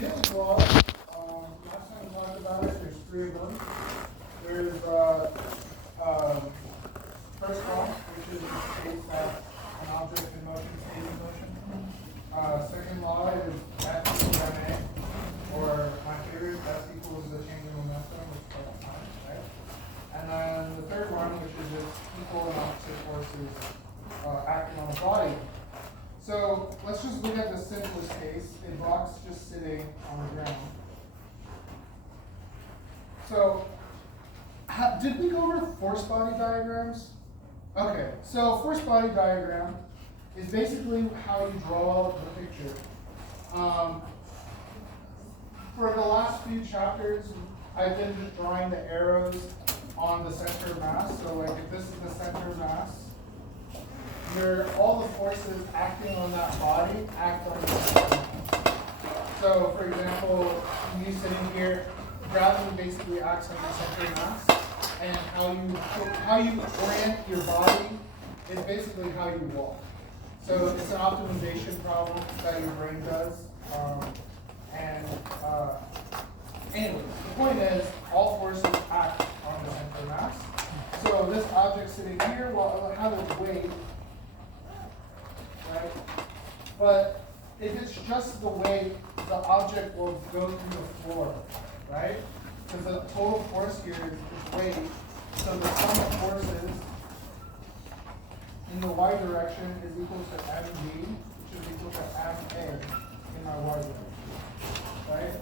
daily law, last time we talked about it, there's three of them. There's first law, which is states that an object in motion stays in motion. Second law is F equals ma, or my favorite, F equals the change in momentum, which is called time, right? And then the third one, which is just equal and opposite forces acting on a body. So let's just look at the simplest case, a box just sitting on the ground. So, did we go over force body diagrams? Okay, so force body diagram is basically how you draw the picture. For the last few chapters, I've been just drawing the arrows on the center of mass. So like if this is the center of mass, all the forces acting on that body act on the center of mass. So for example, you sitting here, gravity basically acts on the center of mass, and how you orient your body is basically how you walk. So it's an optimization problem that your brain does. Anyway, the point is, all forces act on the center of mass. So this object sitting here will have its weight, right? But if it's just the weight, the object will go through the floor, right? Because the total force here is weight. So the sum of forces in the y direction is equal to mg, which is equal to ma in my y direction, right?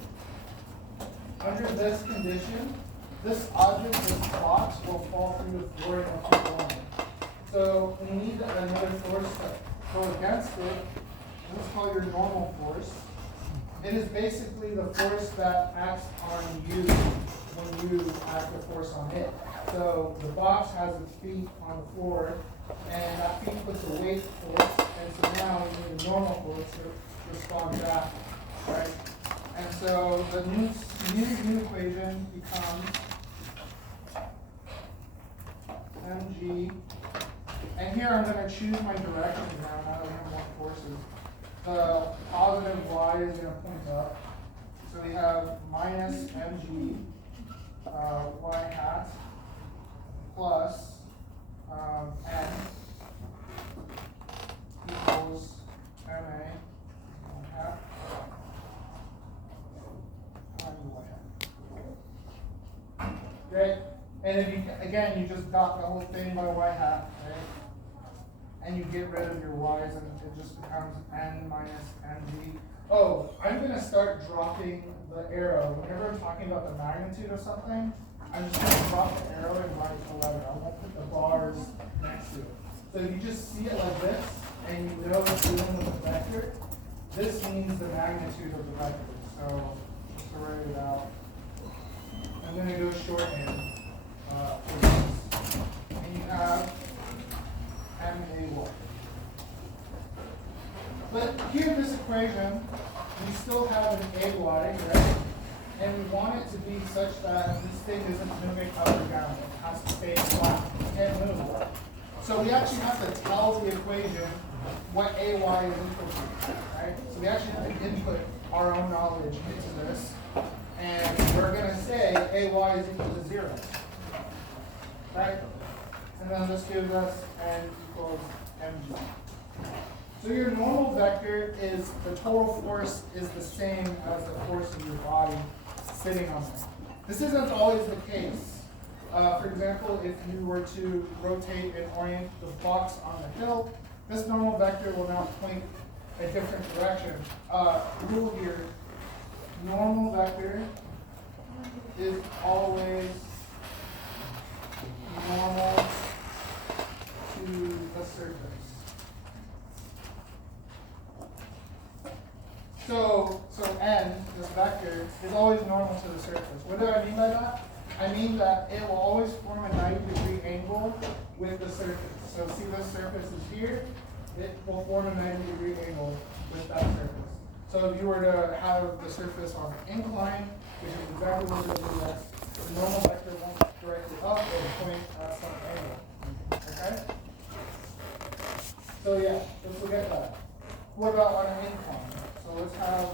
Under this condition, this object, this box, will fall through the floor and keep going. So we need another force to go against it. This is called your normal force. It is basically the force that acts on you when you act a force on it. So the box has its feet on the floor, and that feet puts a weight force, and so now we need a normal force to respond back, right? And so the new equation becomes mg, and here I'm going to choose my directions now that we have more forces. The positive y is going to point up, so we have minus mg y hat plus n equals ma y hat. Right? And if you, again, you just dot the whole thing by y hat, right? And you get rid of your y's, and it just becomes n minus mg. Oh, I'm going to start dropping the arrow. Whenever I'm talking about the magnitude of something, I'm just going to drop the arrow and write the letter. I won't put the bars next to it. So if you just see it like this, and you know it's dealing with a vector, this means the magnitude of the vector. So just to write it out, I'm going to go shorthand for this. And you have MAY. But here in this equation, we still have an AY, right? And we want it to be such that this thing isn't moving up or down. It has to stay flat. It can't move. So we actually have to tell the equation what AY is equal to, right? So we actually have to input our own knowledge into this. And we're going to say AY is equal to 0, right? And then this gives us n equals mg. So your normal vector is the total force is the same as the force of your body sitting on it. This isn't always the case. For example, if you were to rotate and orient the box on the hill, this normal vector will now point a different direction. Rule here, normal vector is always normal to the surface. So n, this vector, is always normal to the surface. What do I mean by that? I mean that it will always form a 90-degree angle with the surface. So see this surface is here, it will form a 90-degree angle with that surface. So if you were to have the surface on an incline, which is exactly what it will do, the normal vector won't directly up, it will point at some angle. Okay? So yeah, let's look at that. What about on an incline? So let's have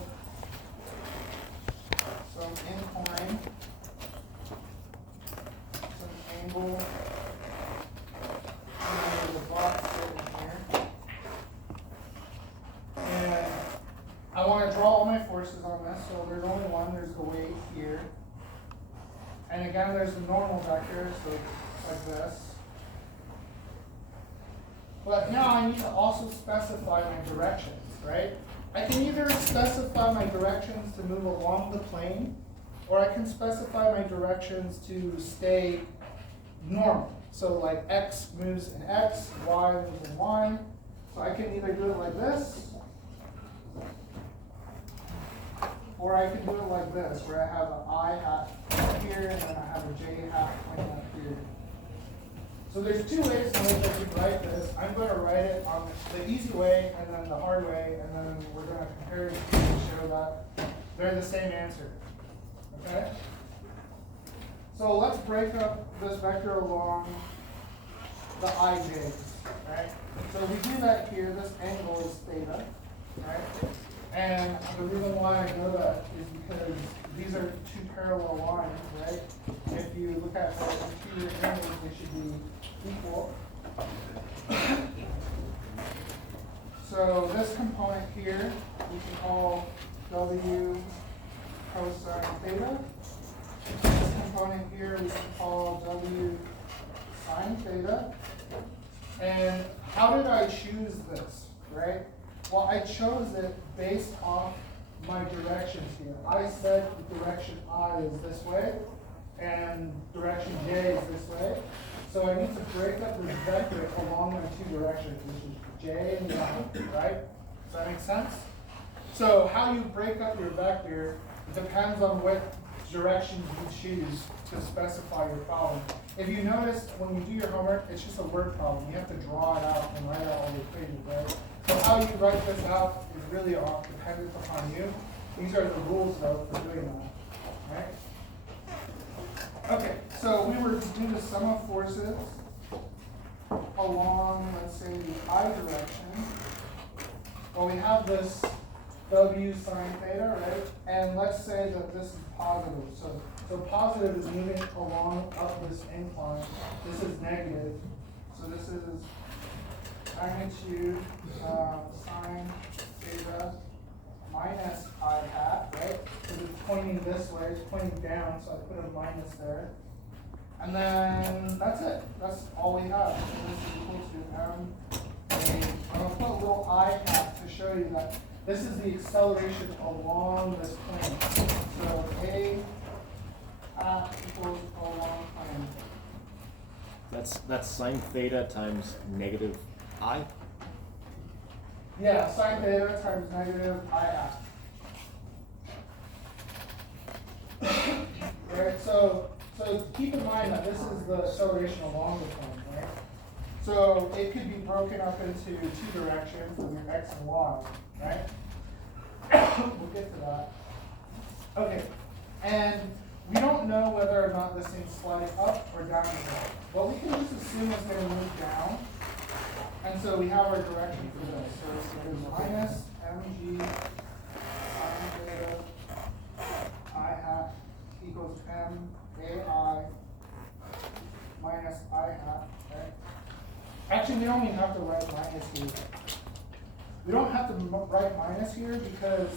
semi-forces on this, so there's only one. There's the weight here. And again, there's the normal vector, so like this. But now I need to also specify my directions, right? I can either specify my directions to move along the plane, or I can specify my directions to stay normal. So like x moves in x, y moves in y. So I can either do it like this, or I can do it like this, where I have an I hat here, and then I have a j hat pointing up here. So there's two ways in which I could write this. I'm going to write it on the easy way, and then the hard way, and then we're going to compare it to show that they're the same answer. Okay? So let's break up this vector along the ij's, right? So we do that here. This angle is theta, right? And the reason why I know that is because these are two parallel lines, right? If you look at the interior angles, they should be equal. So this component here, we can call W cosine theta. This component here, we can call W sine theta. And how did I choose this, right? Well, I chose it based off my directions here. I said the direction I is this way, and direction J is this way. So I need to break up this vector along my two directions, which is J and Y, right? Does that make sense? So how you break up your vector depends on what directions you choose to specify your problem. If you notice, when you do your homework, it's just a word problem. You have to draw it out and write out all the equations, right? So how you write this out is really dependent upon you. These are the rules, though, for doing that, right? Okay, so we were to do the sum of forces along, let's say, the I direction. Well, we have this W sine theta, right? And let's say that this is positive. So positive is moving along up this incline. This is negative. So this is magnitude sine theta minus I hat, right? Because it's pointing this way, it's pointing down, so I put a minus there. And then that's it. That's all we have. So this is equal to m. I'm going to put a little I hat to show you that this is the acceleration along this plane. So A hat equals along plane. That's sine theta times negative I? Yeah, sine theta times negative I hat. Right, so keep in mind that this is the acceleration along the plane, right? So it could be broken up into two directions with your x and y, right? We'll get to that. Okay, and we don't know whether or not this thing's sliding up or down the hill. Well, we can just assume it's going to move down. And so we have our direction for this. So it is minus mg sine theta I hat equals m ai minus I hat, right? Actually, we don't even have to write minus here. We don't have to write minus here because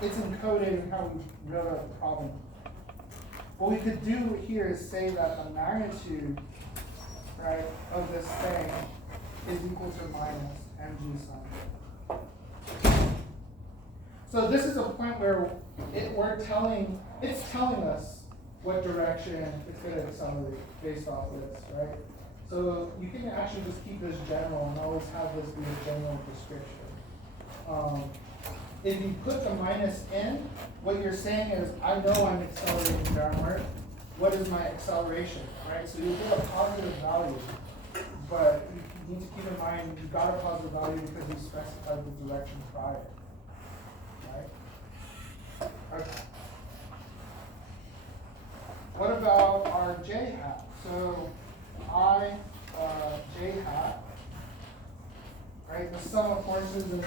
it's encoded in how we wrote out the problem. What we could do here is say that the magnitude, right, of this thing is equal to minus mg sine. So this is a point where it's telling us what direction it's going to accelerate based off of this, right? So you can actually just keep this general and always have this be a general description. If you put the minus in, what you're saying is, I know I'm accelerating downward. What is my acceleration, right? So you'll get a positive value, but you need to keep in mind you got a positive value because you specified the direction prior, right? Okay. What about our j hat? So I j hat, right? The sum of forces in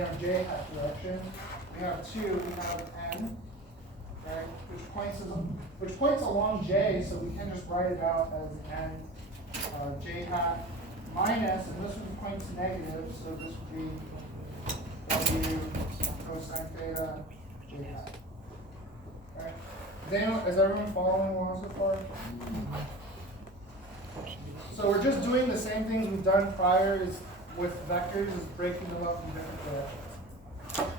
our j hat direction. We have two. We have n, right? Which points along j, so we can just write it out as n j hat minus, and this would point to negative, so this would be w cosine theta j hat. Right? Is everyone following along so far? So we're just doing the same things we've done prior is with vectors, is breaking them up in different directions.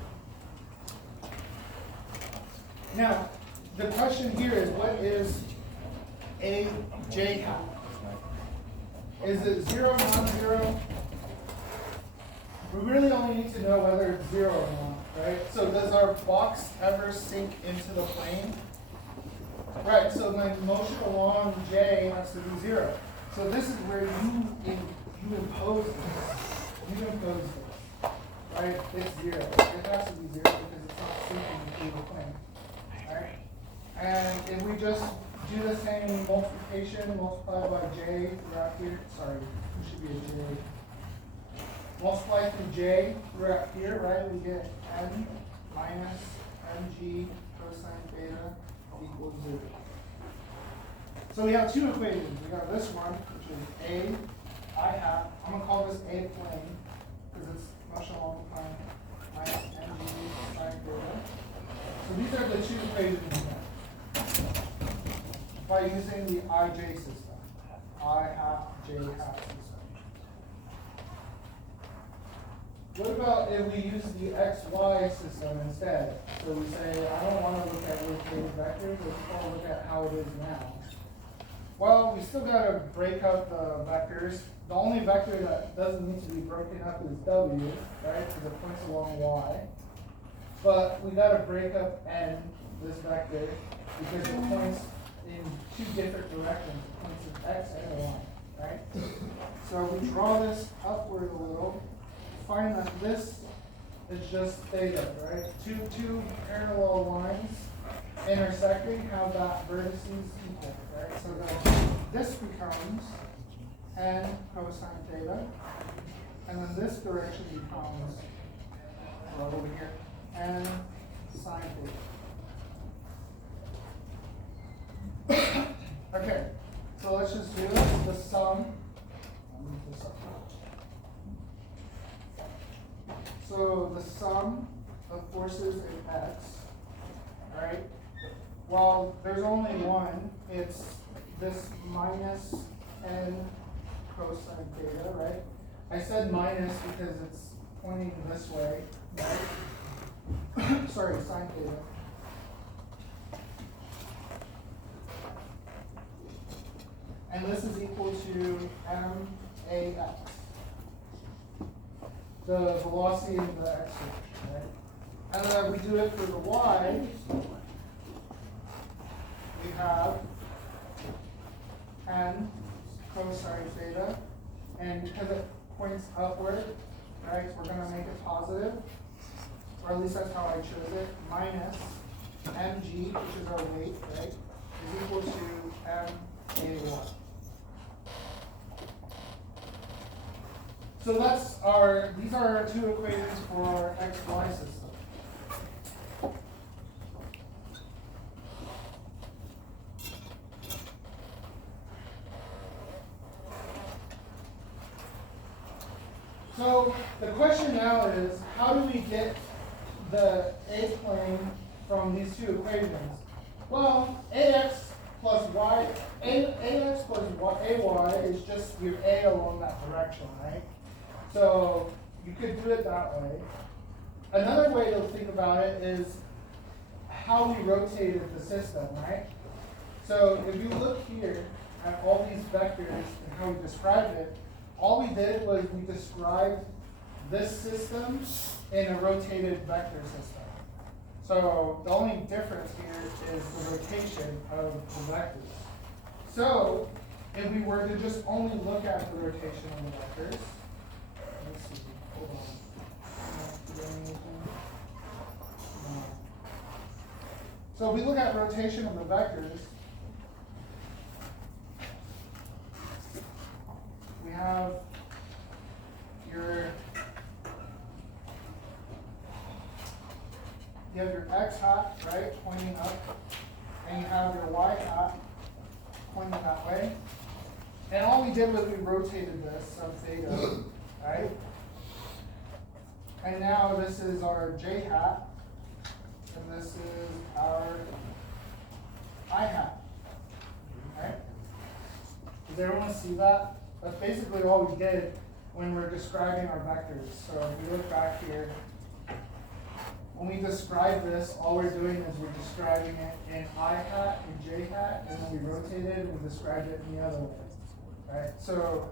Now, the question here is, what is a j hat? Is it 0, non-zero? We really only need to know whether it's 0 or not, right? So does our box ever sink into the plane? Right, so my motion along J has to be 0. So this is where you impose this. You impose this, right? It's 0. It has to be 0 because it's not sinking through the plane, right? And if we just do the same multiplication, multiply by J throughout here. Sorry, it should be a J. Multiply through J throughout here, right? We get n minus mg cosine theta equals 0. So we have two equations. We got this one, which is a I hat. I'm going to call this a plane because it's motion along the plane minus mg cosine theta. So these are the two equations we have by using the IJ system. I hat, J hat system. What about if we use the XY system instead? So we say, I don't want to look at rotated vectors, I just want to look at how it is now. Well, we still got to break up the vectors. The only vector that doesn't need to be broken up is W, right? Because it points along Y. But we got to break up N, this vector, because it points in two different directions. It points in X and Y, right? So we draw this upward a little. Find that this is just theta, right? Two parallel lines intersecting have that vertices equal, right? So then this becomes n cosine theta, and then this direction becomes, well, over here, n sine theta. Okay, so let's just do this. The sum. So the sum of forces in X, right? Well, there's only one. It's this minus n cosine theta, right? I said minus because it's pointing this way, right? Sorry, sine theta. And this is equal to max. The velocity in the x direction, right? And then we do it for the y. We have n cosine theta, and because it points upward, right, we're going to make it positive, or at least that's how I chose it, minus mg, which is our weight, right, is equal to may. So these are our two equations for our XY system. So the question now is, how do we get the A plane from these two equations? Well, AX plus Y, AX plus AY is just your A along that direction, right? So you could do it that way. Another way to think about it is how we rotated the system, right? So if you look here at all these vectors and how we described it, all we did was we described this system in a rotated vector system. So the only difference here is the rotation of the vectors. So if we were to just only look at the rotation of the vectors, let's see, hold on. No. So if we look at rotation of the vectors, we have your x hat, right, pointing up, and you have your y hat pointing that way. And all we did was we rotated this some theta, right? And now this is our j hat, and this Does everyone see that? That's basically all we did when we're describing our vectors. So if we look back here, when we describe this, all we're doing is we're describing it in I hat and J hat, and then we rotate it and we describe it in the other way. Right? So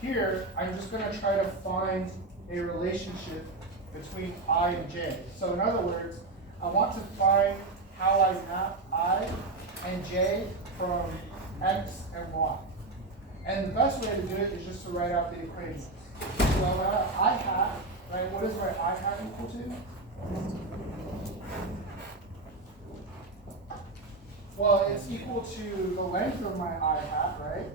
here, I'm just going to try to find a relationship between I and J. So in other words, I want to find how I map I and J from X and Y. And the best way to do it is just to write out the equations. So I hat, right? What is my I hat equal to? Well, it's equal to the length of my I hat, right?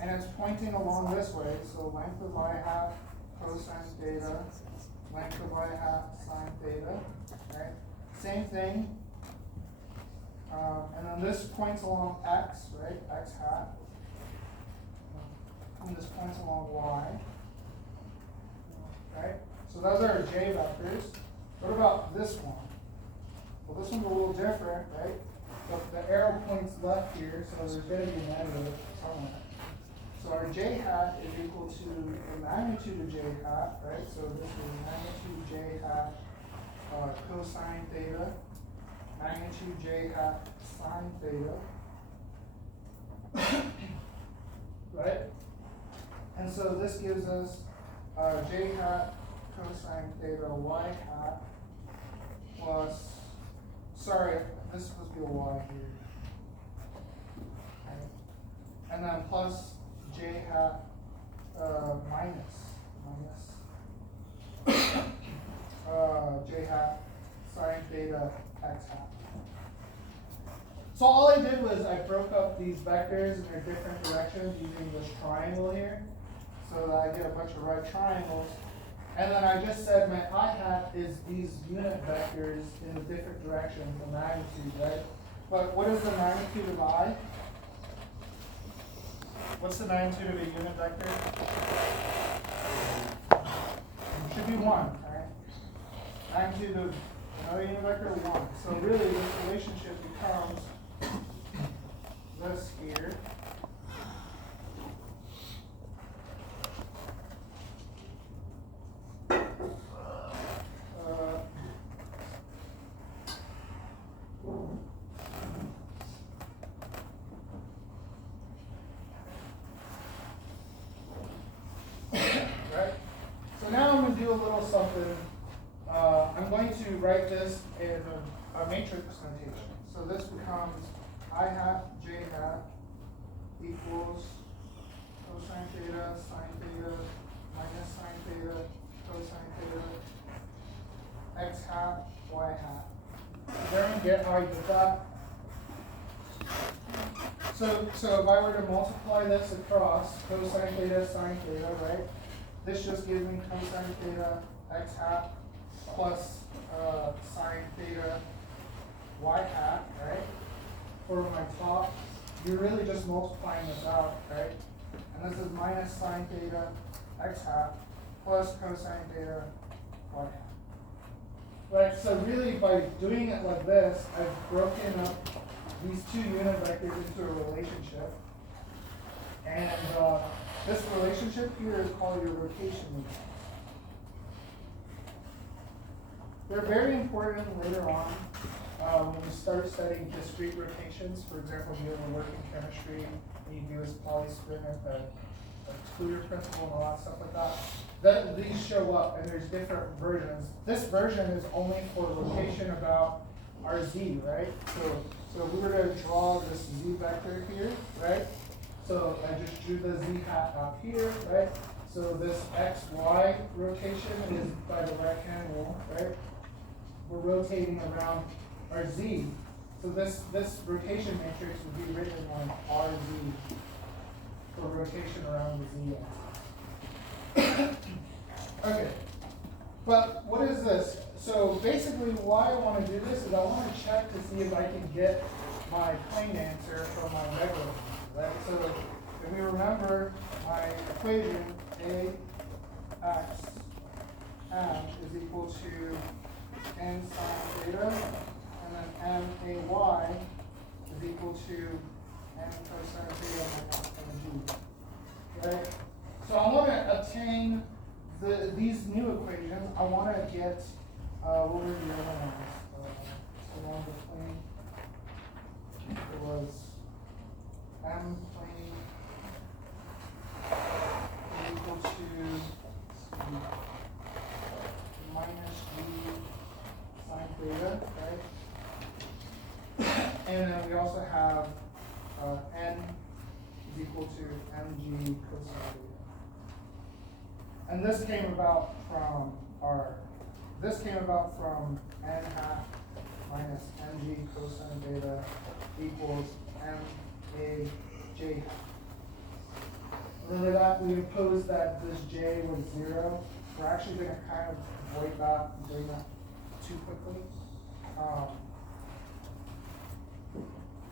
And it's pointing along this way, so length of I hat cosine theta, length of I hat sine theta, right? Same thing. And then this points along x, right? X hat. And this points along y, right? So those are our J vectors. What about this one? Well, this one's a little different, right? The arrow points left here, so there's going to be a negative somewhere. So our J hat is equal to the magnitude of J hat, right? So this is magnitude J hat cosine theta, magnitude J hat sine theta, right? And so this gives us J hat cosine theta y hat plus, sorry, this is supposed to be a y here. Okay. And then plus J hat minus J hat sine theta x hat. So all I did was I broke up these vectors in their different directions using this triangle here, so that I get a bunch of right triangles. And then I just said my I hat is these unit vectors in the different directions, the magnitude, right? But what is the magnitude of I? What's the magnitude of a unit vector? It should be 1, right? Magnitude of another unit vector, 1. So really this relationship becomes this here. Right? So now I'm going to do a little something. I'm going to write this in a matrix notation. So this becomes I hat J hat equals cosine theta sine theta minus sine theta cosine theta x hat y hat. Does everyone get how I did that? So if I were to multiply this across cosine theta sine theta, right? This just gives me cosine theta x hat plus sine theta y hat, right? For my top, you're really just multiplying this out, right? And this is minus sine theta x hat plus cosine theta y hat. Right, so really by doing it like this, I've broken up these two unit vectors into a relationship. And this relationship here is called your rotation loop. They're very important later on when you start studying discrete rotations. For example, if you ever work in chemistry and you do this polyspin at the excluder principle and all that stuff like that, these show up and there's different versions. This version is only for rotation about our z, right? So if we were to draw this z vector here, right? So I just drew the z hat out here, right? So this xy rotation is by the right hand rule, right? We're rotating around our z. So this rotation matrix would be written like RZ for rotation around the z axis. Okay, but what is this? So basically why I want to do this is I want to check to see if I can get my plane answer from my regular, right? So if we remember my equation, Ax m is equal to n sine theta, and then m ay is equal to n cosine theta minus mg. Right? So I want to obtain these new equations. I want to get, what were the other ones? So one between, it was m plane equal to minus g sine theta, right? And then we also have n is equal to mg cosine theta. And this came about from n hat minus mg cosine theta equals m a j hat. Remember that we imposed that this j was 0. We're actually going to kind of avoid that and doing that too quickly.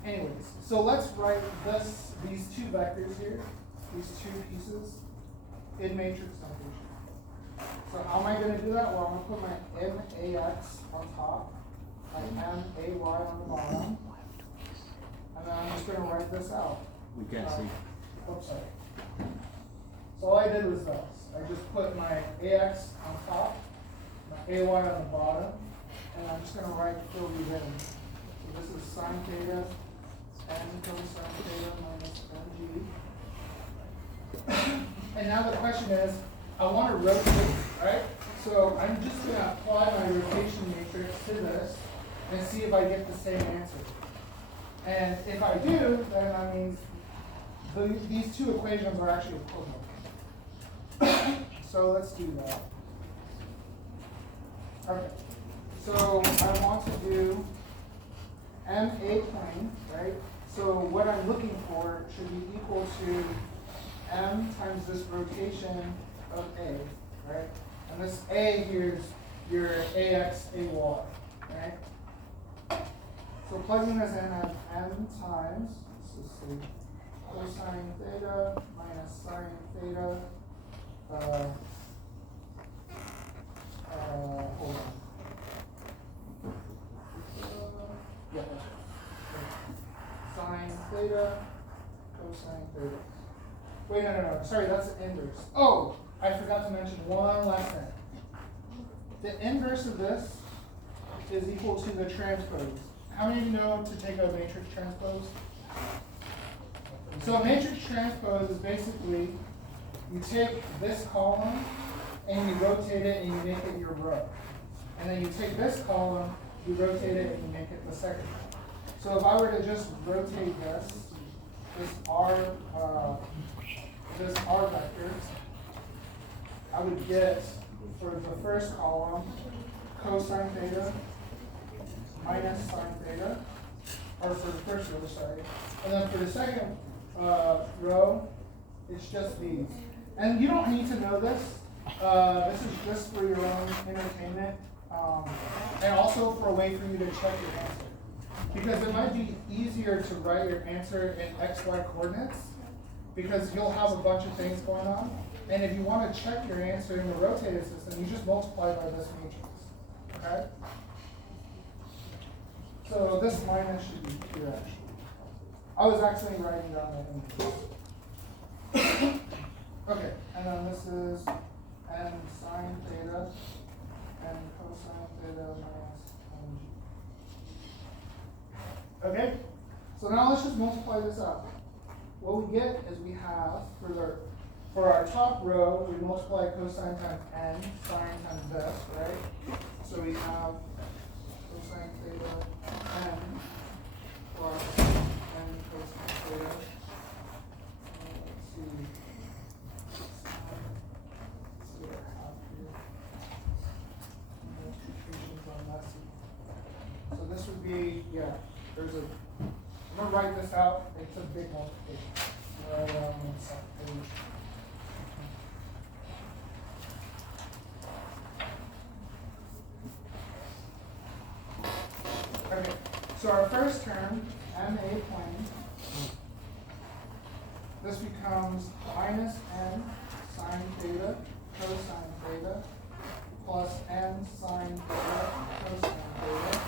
Anyways, so let's write these two vectors here, these two pieces, in matrix notation. So how am I going to do that? Well, I'm going to put my max on top, my may on the bottom, and then I'm just going to write this out. We can't see. Oops, sorry. So all I did was this. I just put my ax on top, my ay on the bottom, and I'm just going to fill these in. So this is sine theta, n cosine theta minus mg. And now the question is, I want to rotate, right? So I'm just going to apply my rotation matrix to this and see if I get the same answer. And if I do, then that means these two equations are actually equivalent. So let's do that. Okay. So I want to do MA plane, right? So what I'm looking for should be equal to M times this rotation of A, right? And this A here is your AX, AY, right? So plugging this in as M times, let's just see, cosine theta minus sine theta, hold on. Yeah, that's right. Sine theta, cosine theta. Wait, no. Sorry, that's the inverse. Oh, I forgot to mention one last thing. The inverse of this is equal to the transpose. How many of you know to take a matrix transpose? So a matrix transpose is basically you take this column and you rotate it and you make it your row. And then you take this column, you rotate it and you make it the second row. So if I were to just rotate this R vector, I would get for the first column cosine theta minus sine theta, or for the first row, sorry. And then for the second row, it's just these. And you don't need to know this. This is just for your own entertainment, and also for a way for you to check your answer. Because it might be easier to write your answer in XY coordinates, because you'll have a bunch of things going on. And if you want to check your answer in the rotated system, you just multiply by this matrix. Okay? So this minus should be here actually. I was actually writing down the inverse. Okay, and then this is n sine theta and cosine theta minus mg. Okay? So now let's just multiply this out. What we get is we have, for our top row, we multiply cosine times n, sine times this, right? So we have cosine theta n plus n cosine theta. Let's see. Let's see what I have here. Multiplications on that side. So this would be, I'm going to write this out. It's a big multiplication. Okay, so our first term, MA plane, this becomes minus n sine theta cosine theta plus n sine theta cosine theta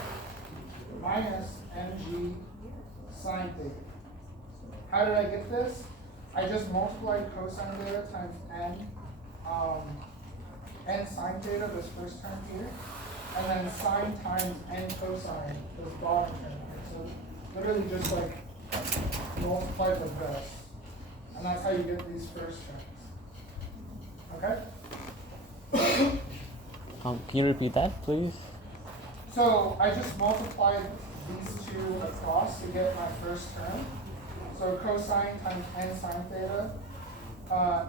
minus mg sine theta. How did I get this? I just multiplied cosine theta times n sine theta, this first term here, and then sine times n cosine, this bottom term here. So literally just like multiplied with this. And that's how you get these first terms. Okay? Can you repeat that, please? So I just multiplied these two across to get my first term. So cosine times n sine theta,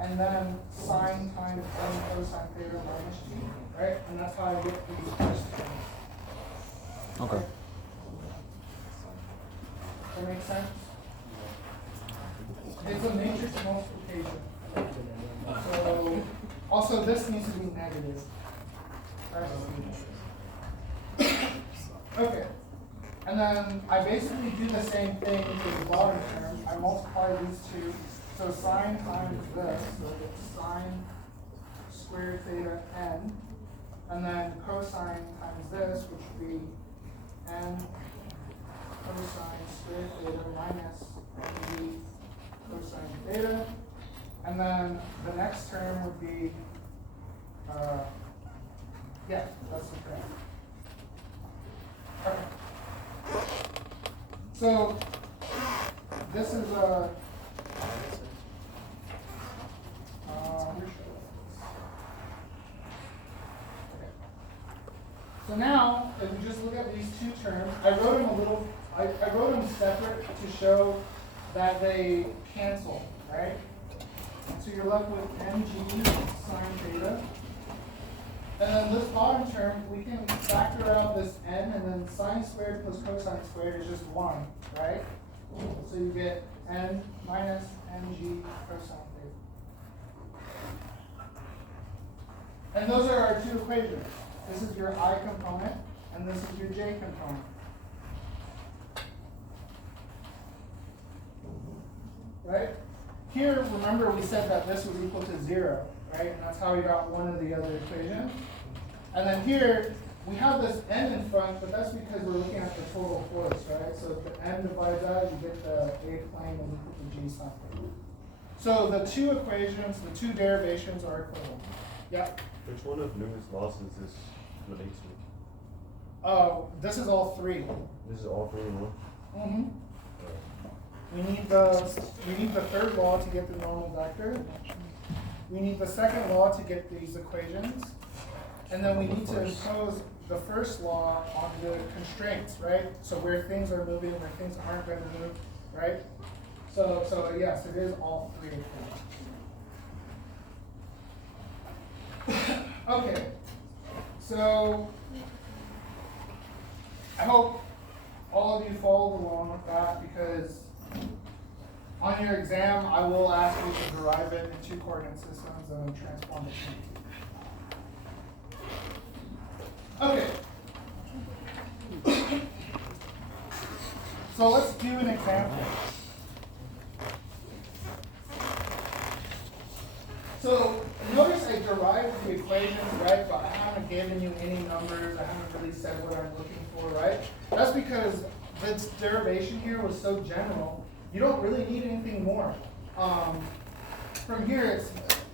and then sine times n cosine theta minus g, right? And that's how I get these first terms. Okay. Does that make sense? It's a matrix multiplication. So also this needs to be negative. Okay. And then I basically do the same thing to the bottom term. I multiply these two. So sine times this, so it's sine squared theta n. And then cosine times this, which would be n cosine squared theta minus n cosine theta. And then the next term would be, yeah, that's the term. Okay. So this is a so now, if we just look at these two terms, I wrote them separate to show that they cancel, right? So you're left with mg sine theta. And then this bottom term, we can factor out this n, and then sine squared plus cosine squared is just 1, right? So you get n minus mg cosine theta. And those are our two equations. This is your I component, and this is your j component. Right? Here, remember we said that this was equal to 0, right? And that's how we got one of the other equations. And then here, we have this n in front, but that's because we're looking at the total force, right? So if the n divides out, you get the A plane is equal to g sine theta. So the two equations, the two derivations are equivalent. Yep. Which one of Newton's laws does this relate to? Oh, this is all three. This is all three in one? Mm-hmm. We need the third law to get the normal vector. We need the second law to get these equations. And then we need to impose the first law on the constraints, right? So where things are moving, where things aren't going to move, right? So yes, it is all three equations. Okay. So I hope all of you followed along with that, because on your exam, I will ask you to derive it in two coordinate systems and transform it into. Okay. So let's do an example. So notice I derived the equations, right? But I haven't given you any numbers. I haven't really said what I'm looking for, right? That's because this derivation here was so general. You don't really need anything more. From here, it's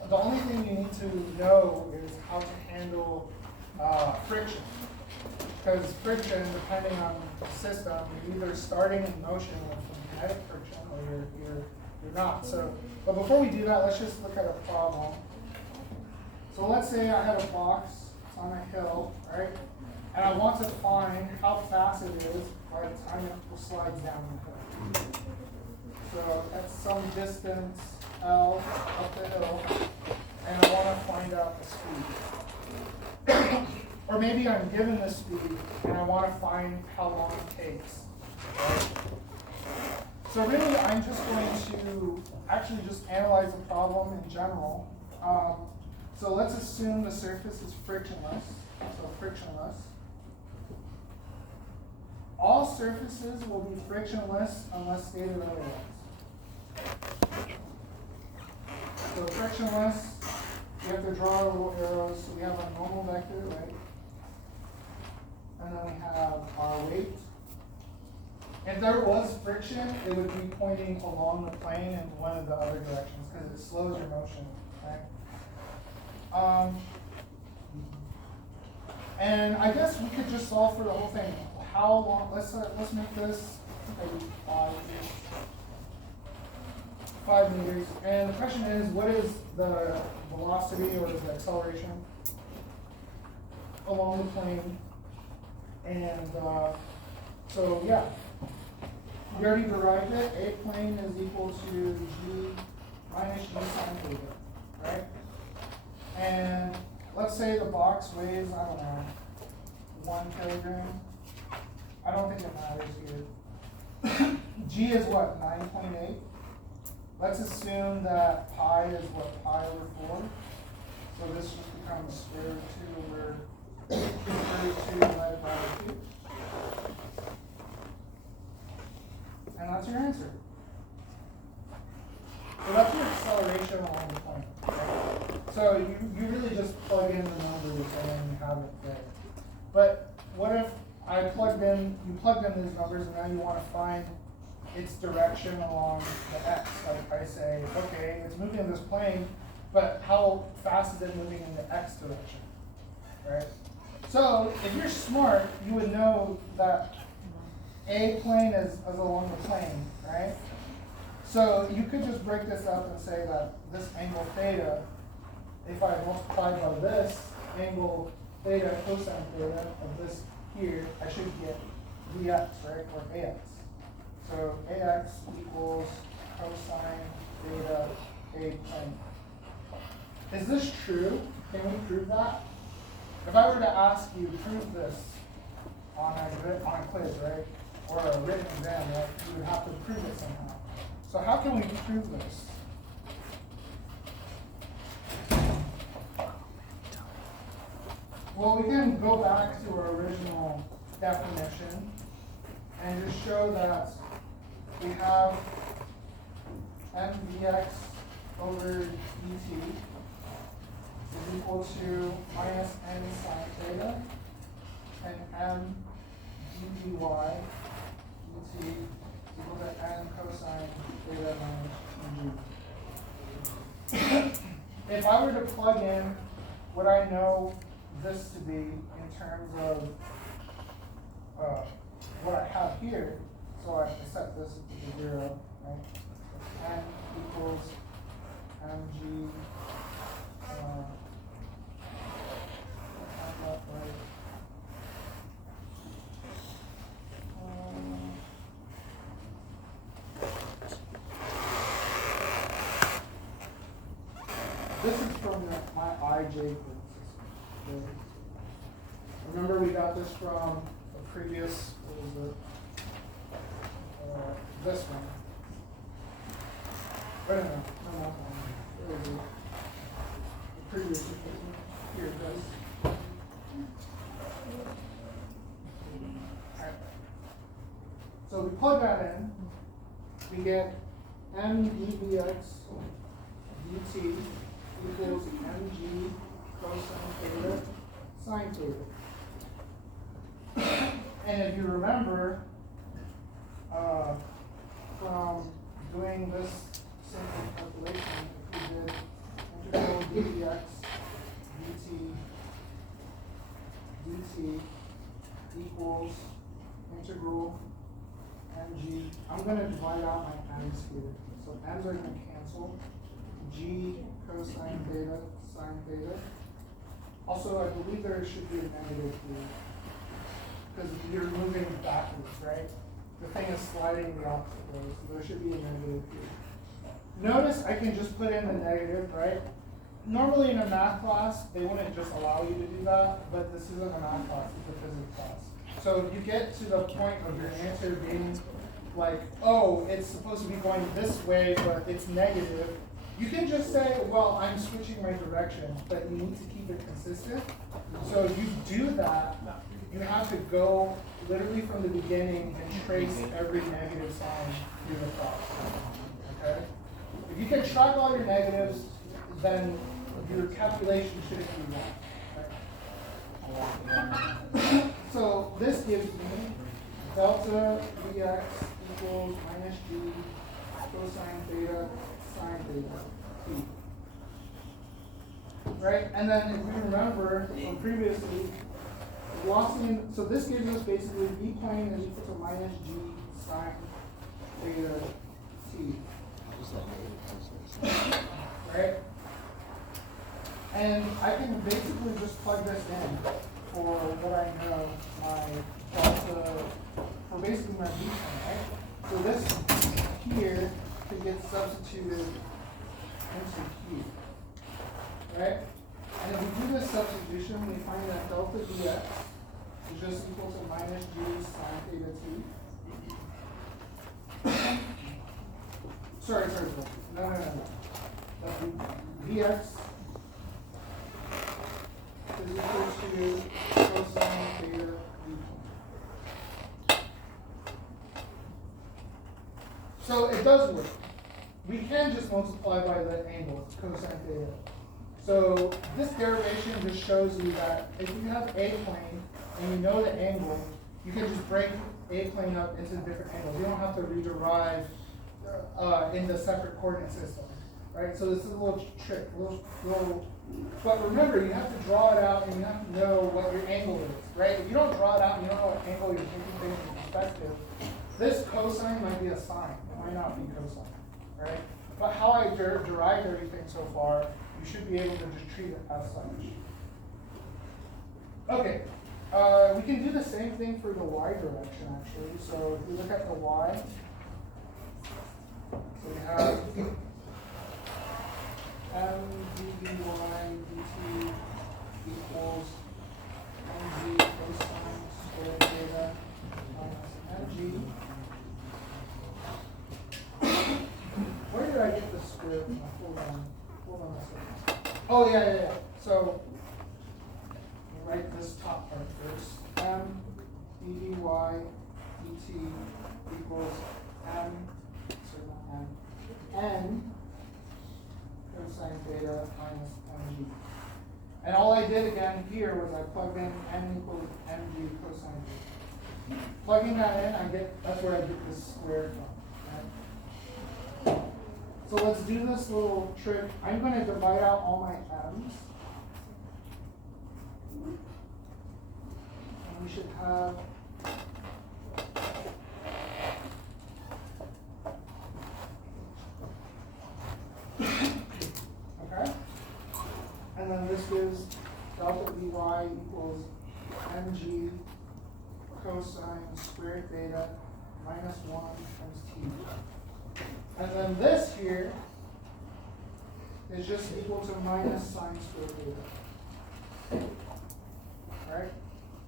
the only thing you need to know is how to handle friction. Because friction, depending on the system, you're either starting in motion with kinetic friction or you're not. So, but before we do that, let's just look at a problem. So let's say I have a box, it's on a hill, right? And I want to find how fast it is by the time it slides down the hill. So at some distance L up the hill, and I want to find out the speed. Or maybe I'm given the speed and I want to find how long it takes. Right? So really I'm just going to actually just analyze the problem in general. So let's assume the surface is frictionless. So frictionless. All surfaces will be frictionless unless stated otherwise. So frictionless, we have to draw little arrows. So we have a normal vector, right? And then we have our weight. If there was friction, it would be pointing along the plane in one of the other directions because it slows your motion, right? And I guess we could just solve for the whole thing. How long? Let's make this maybe 5 meters. And the question is, what is the velocity or the acceleration along the plane? And so yeah, we already derived it. A plane is equal to g minus g sine theta, right? And let's say the box weighs, I don't know, 1 kilogram. I don't think it matters here. G is what, 9.8? Let's assume that pi is what, pi over 4. So this just becomes square root 2 over square root 2 divided by 2. And that's your answer. So that's your acceleration along the plane. Right? So you really just plug in the numbers and then you have it there. But what if you plugged in these numbers and now you want to find its direction along the x? Like I say, okay, it's moving in this plane, but how fast is it moving in the x direction? Right? So if you're smart, you would know that a plane is along the plane, right? So you could just break this up and say that this angle theta, if I multiply by this angle theta cosine theta of this here, I should get dx, right, or ax. So ax equals cosine theta a plane. Is this true? Can we prove that? If I were to ask you, prove this on a quiz, right? Or a written exam, right? You would have to prove it somehow. So how can we prove this? Well, we can go back to our original definition and just show that we have mdx over dt is equal to minus n sine theta and m dy dt is equal to n cosine theta minus g. If I were to plug in what I know this to be in terms of what I have here, so I set this to 0, right? N equals mg this is from my IJ group system. Remember we got this from a previous, what was it? This one. Wait a minute, no, not one. Where is it? The previous one. Here, this. Alright. So we plug that in, we get m dx dt equals mg cosine theta sine theta. And if you remember from doing this simple calculation, if we did integral dx dt equals integral mg. I'm going to divide out my m's here. So m's are going to cancel. G cosine theta sine theta. Also, I believe there should be a negative here because you're moving backwards, right? The thing is sliding the opposite way, so there should be a negative here. Notice I can just put in the negative, right? Normally in a math class, they wouldn't just allow you to do that, but this isn't a math class, it's a physics class. So if you get to the point of your answer being like, oh, it's supposed to be going this way, but it's negative, you can just say, well, I'm switching my direction, but you need to keep it consistent. So if you do that, you have to go literally from the beginning and trace every negative sign through the cross. Okay? If you can track all your negatives, then your calculation shouldn't be wrong. Okay? So this gives me delta Vx equals minus G cosine theta sine theta t. Right? And then if we remember from previously, velocity, so this gives us basically v plane is equal to minus G sine theta t. Right? And I can basically just plug this in for what I know my delta, for basically my v plane, right? So this here can get substituted into Q. Right? And if we do this substitution, we find that delta dx is just equal to minus G sine theta t. Sorry. No. Dx is equal to cosine theta v. So it does work. We can just multiply by the angle, cosine theta. So this derivation just shows you that if you have a plane and you know the angle, you can just break a plane up into different angles. You don't have to rederive in the separate coordinate system, right? So this is a little trick, but remember, you have to draw it out and you have to know what your angle is, right? If you don't draw it out and you don't know what angle you're taking things in perspective, this cosine might be a sine, it might not be cosine, right? But how I derived everything so far, you should be able to just treat it as such. Okay, we can do the same thing for the y direction actually. So if we look at the y, so we have m dvy dt equals mg cosine squared theta minus mg. Where did I get the square from? Hold on a second. Oh, yeah. So, write this top part first. M dvy dt equals n cosine theta minus mg. And all I did again here was I plugged in n equals mg cosine theta. Plugging that in, that's where I get this square from. Right? So let's do this little trick. I'm going to divide out all my m's. And we should have okay? And then this gives delta dy equals mg cosine squared theta minus 1 times t. And then this here is just equal to minus sine squared theta. Right?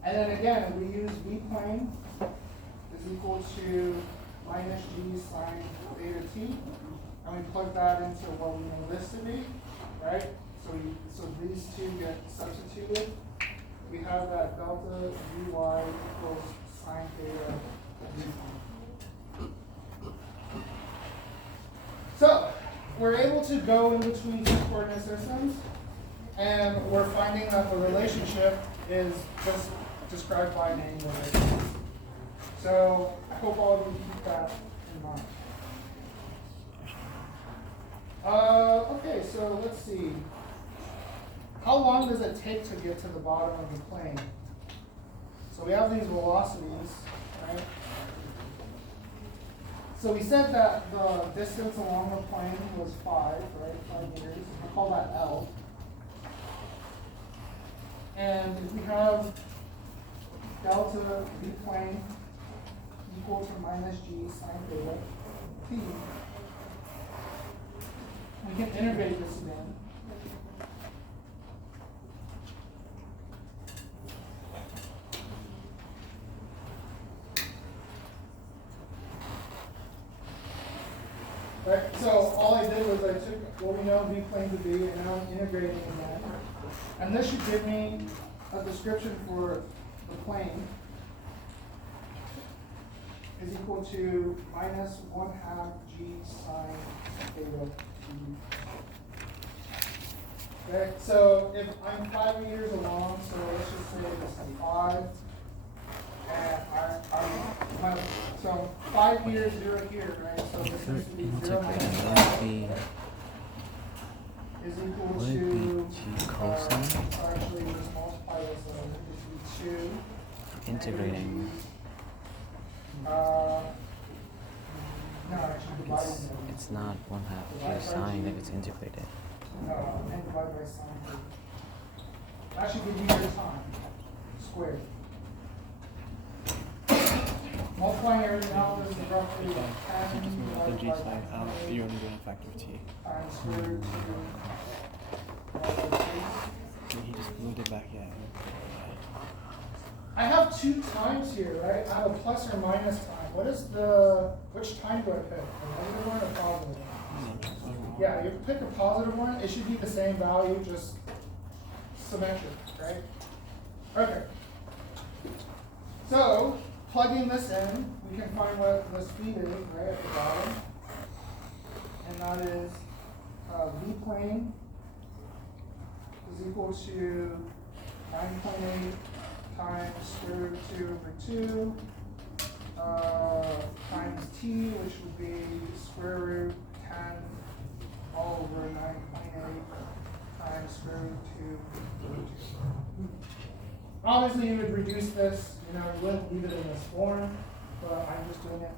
And then again, we use v plane is equal to minus g sine theta t. And we plug that into what we know this to be. Right? So these two get substituted. We have that delta dy equals sine theta v. So, we're able to go in between two coordinate systems, and we're finding that the relationship is just described by an angle. So, I hope all of you keep that in mind. Okay, so let's see. How long does it take to get to the bottom of the plane? So we have these velocities, right? So we said that the distance along the plane was 5, right? 5 meters. I call that L. And if we have delta v plane equal to minus g sine theta t, we can integrate this again. Right, so all I did was I took what we know v plane to be, and now I'm integrating again. And this should give me a description for the plane is equal to minus 1/2 g sine theta t. Okay, so if I'm 5 meters along, so let's just say this is 5. And so 5 here, 0 here, right? So this If you're needs to be 0 integrating, minus would 5 it be is equal would it be to, g cosine? or actually just multiply this, so it would be 2. Integrating. No, actually dividing them. It's not 1/2 g sine if it's integrated. And divide by sine theta. That should give you your time squared. Multiplying everything out is roughly 10 The divided g by sine out, 10 you're only doing a factor of t. times square root 2 divided by 2. He just moved it back, yeah. I have 2 times here, right? I have a plus or minus time. Which time do I pick? A negative one or a positive one? Yeah, you pick a positive one, it should be the same value, just symmetric, right? Okay. So, plugging this in, we can find what the speed is, right, at the bottom. And that is V plane is equal to 9.8 times square root 2 over 2 times t, which would be square root 10 all over 9.8 times square root 2 over 2. Obviously, you would reduce this, you wouldn't leave it in this form, but I'm just doing it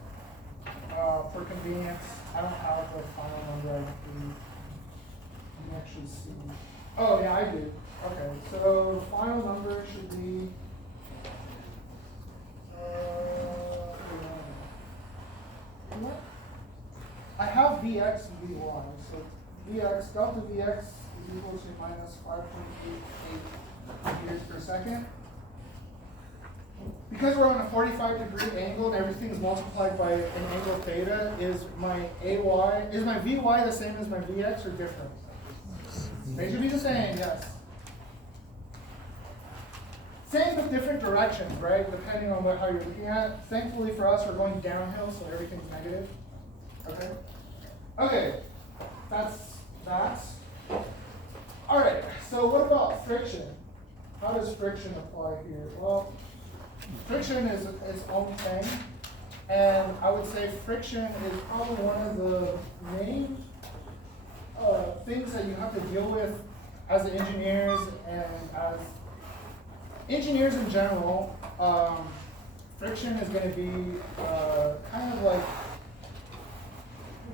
for convenience. I don't have the final number, I believe. You can actually see. Oh, yeah, I do. Okay, so the final number should be I have Vx and Vy, so Vx, delta Vx is equal to minus 5.88 meters per second. Because we're on a 45-degree angle and everything is multiplied by an angle theta, is my Vy the same as my Vx or different? They should be the same, yes. Same but different directions, right? Depending on how you're looking at it. Thankfully for us, we're going downhill, so everything's negative. Okay? Okay, that's that. All right, so what about friction? How does friction apply here? Well, friction is its own thing, and I would say friction is probably one of the main things that you have to deal with as engineers and as engineers in general. Friction is going to be kind of like,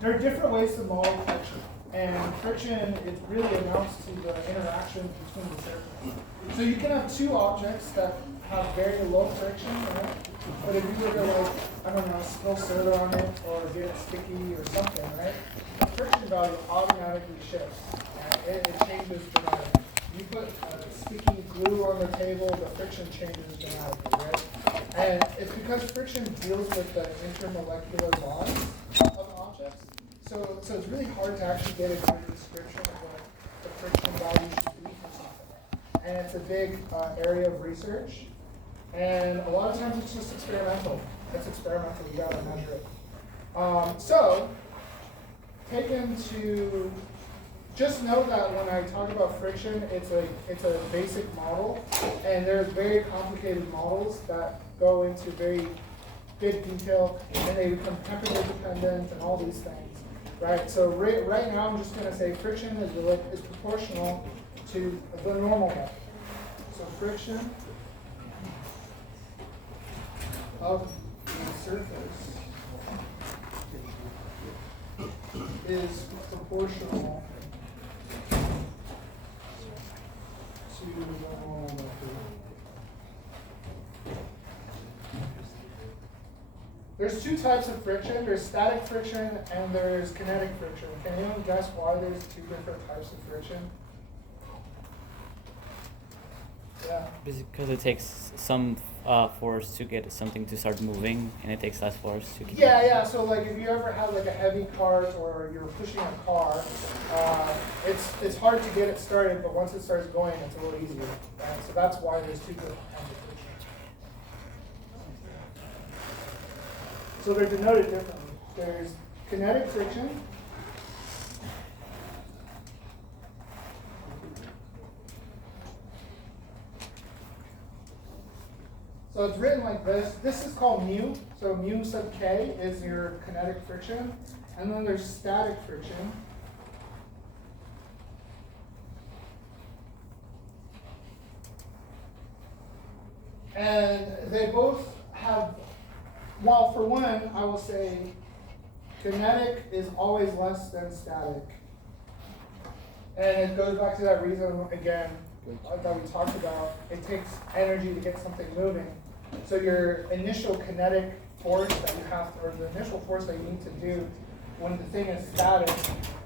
there are different ways to model friction, and friction, it really amounts to the interaction between the surfaces. So you can have two objects that have very low friction, right? But if you were to, like, I don't know, spill soda on it or get it sticky or something, right? The friction value automatically shifts, and it changes dramatically. You put sticky glue on the table, the friction changes dramatically, right? And it's because friction deals with the intermolecular bonds of objects. So it's really hard to actually get a good description of what the friction value should be for something. And it's a big area of research. And a lot of times it's just experimental. It's experimental, you gotta measure it. So, taken to, just know that when I talk about friction, it's a basic model, and there's very complicated models that go into very big detail, and they become temperature dependent and all these things, right? So right now I'm just going to say friction is proportional to the normal method. So friction of the surface is proportional to the normal method. There's two types of friction. There's static friction and there's kinetic friction. Can anyone guess why there's two different types of friction? Yeah. Because it takes some force to get something to start moving, and it takes less force to keep Yeah. So like if you ever have like a heavy cart or you're pushing a car, it's hard to get it started, but once it starts going, it's a little easier. Right? So that's why there's two different kinds of friction. So they're denoted differently. There's kinetic friction. So it's written like this. This is called mu. So mu sub k is your kinetic friction. And then there's static friction. And they both have, well, for one, I will say kinetic is always less than static. And it goes back to that reason, again, that we talked about. It takes energy to get something moving. So your initial kinetic force that you have, or the initial force that you need to do when the thing is static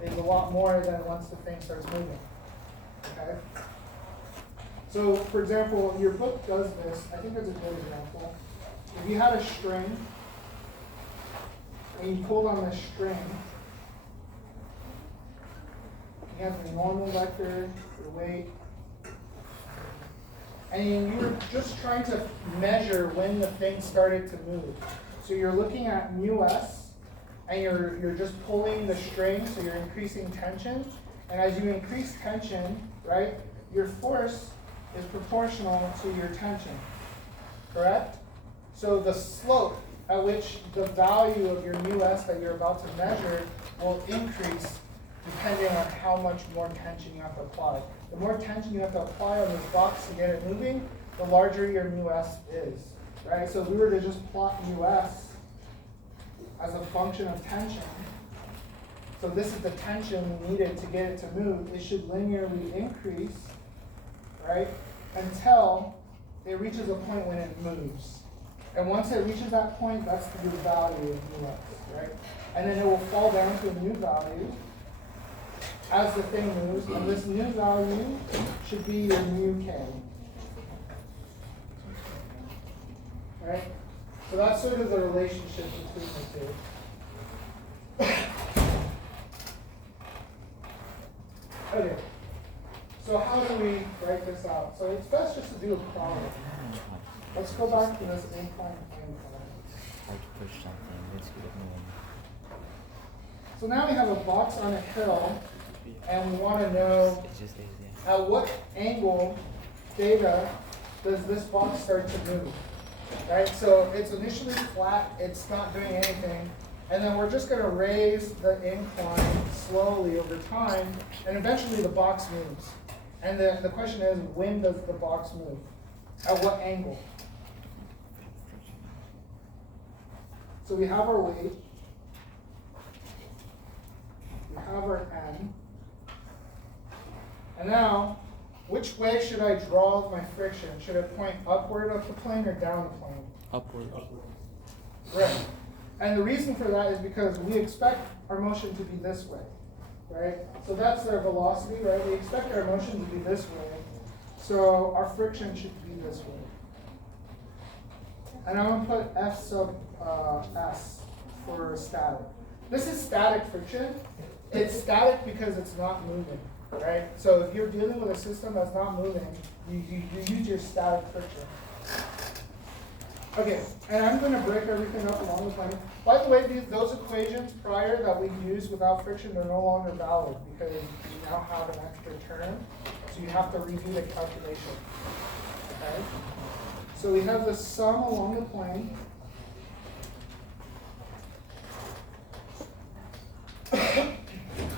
is a lot more than once the thing starts moving. Okay? So, for example, your book does this. I think that's a good example. If you had a string, and you pulled on this string, you have the normal vector, the weight, and you were just trying to measure when the thing started to move. So you're looking at mu s, and you're just pulling the string, so you're increasing tension. And as you increase tension, right, your force is proportional to your tension, correct? So the slope at which the value of your mu s that you're about to measure will increase depending on how much more tension you have to apply. The more tension you have to apply on this box to get it moving, the larger your mu s is, right? So if we were to just plot mu s as a function of tension, so this is the tension needed to get it to move, it should linearly increase, right, until it reaches a point when it moves. And once it reaches that point, that's the value of mu s, right? And then it will fall down to a new value as the thing moves, and this new value should be your mu k. Right? So that's sort of the relationship between the two. Okay. So how do we write this out? So it's best just to do a problem. Let's go back to this incline plane problem. Hard to push something. Let's get it moving. So now we have a box on a hill, and we want to know It's just lazy. at what angle theta does this box start to move, right? So it's initially flat, it's not doing anything, and then we're just going to raise the incline slowly over time, and eventually the box moves. And the question is, when does the box move? At what angle? So we have our weight, we have our n, and now, which way should I draw my friction? Should it point upward of the plane or down the plane? Upward. Right. And the reason for that is because we expect our motion to be this way, right? So that's our velocity, right? We expect our motion to be this way. So our friction should be this way. And I'm going to put F sub S for static. This is static friction. It's static because it's not moving, right? So if you're dealing with a system that's not moving, you use your static friction. Okay, and I'm going to break everything up along the plane. By the way, those equations prior that we used without friction, they're no longer valid because you now have an extra term. So you have to redo the calculation. Okay? So we have the sum along the plane.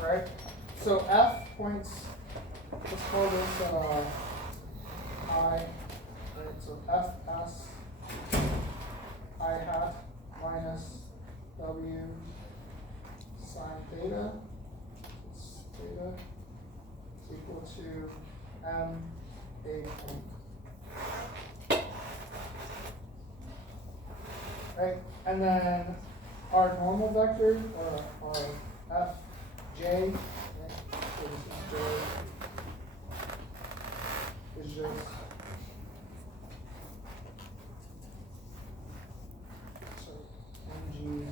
Right? So F points, let's call this I. Right? So Fs I hat minus W sine theta. It's theta is equal to M A point. Right? And then our normal vector, or our Fj, right? So this is J, is just mg.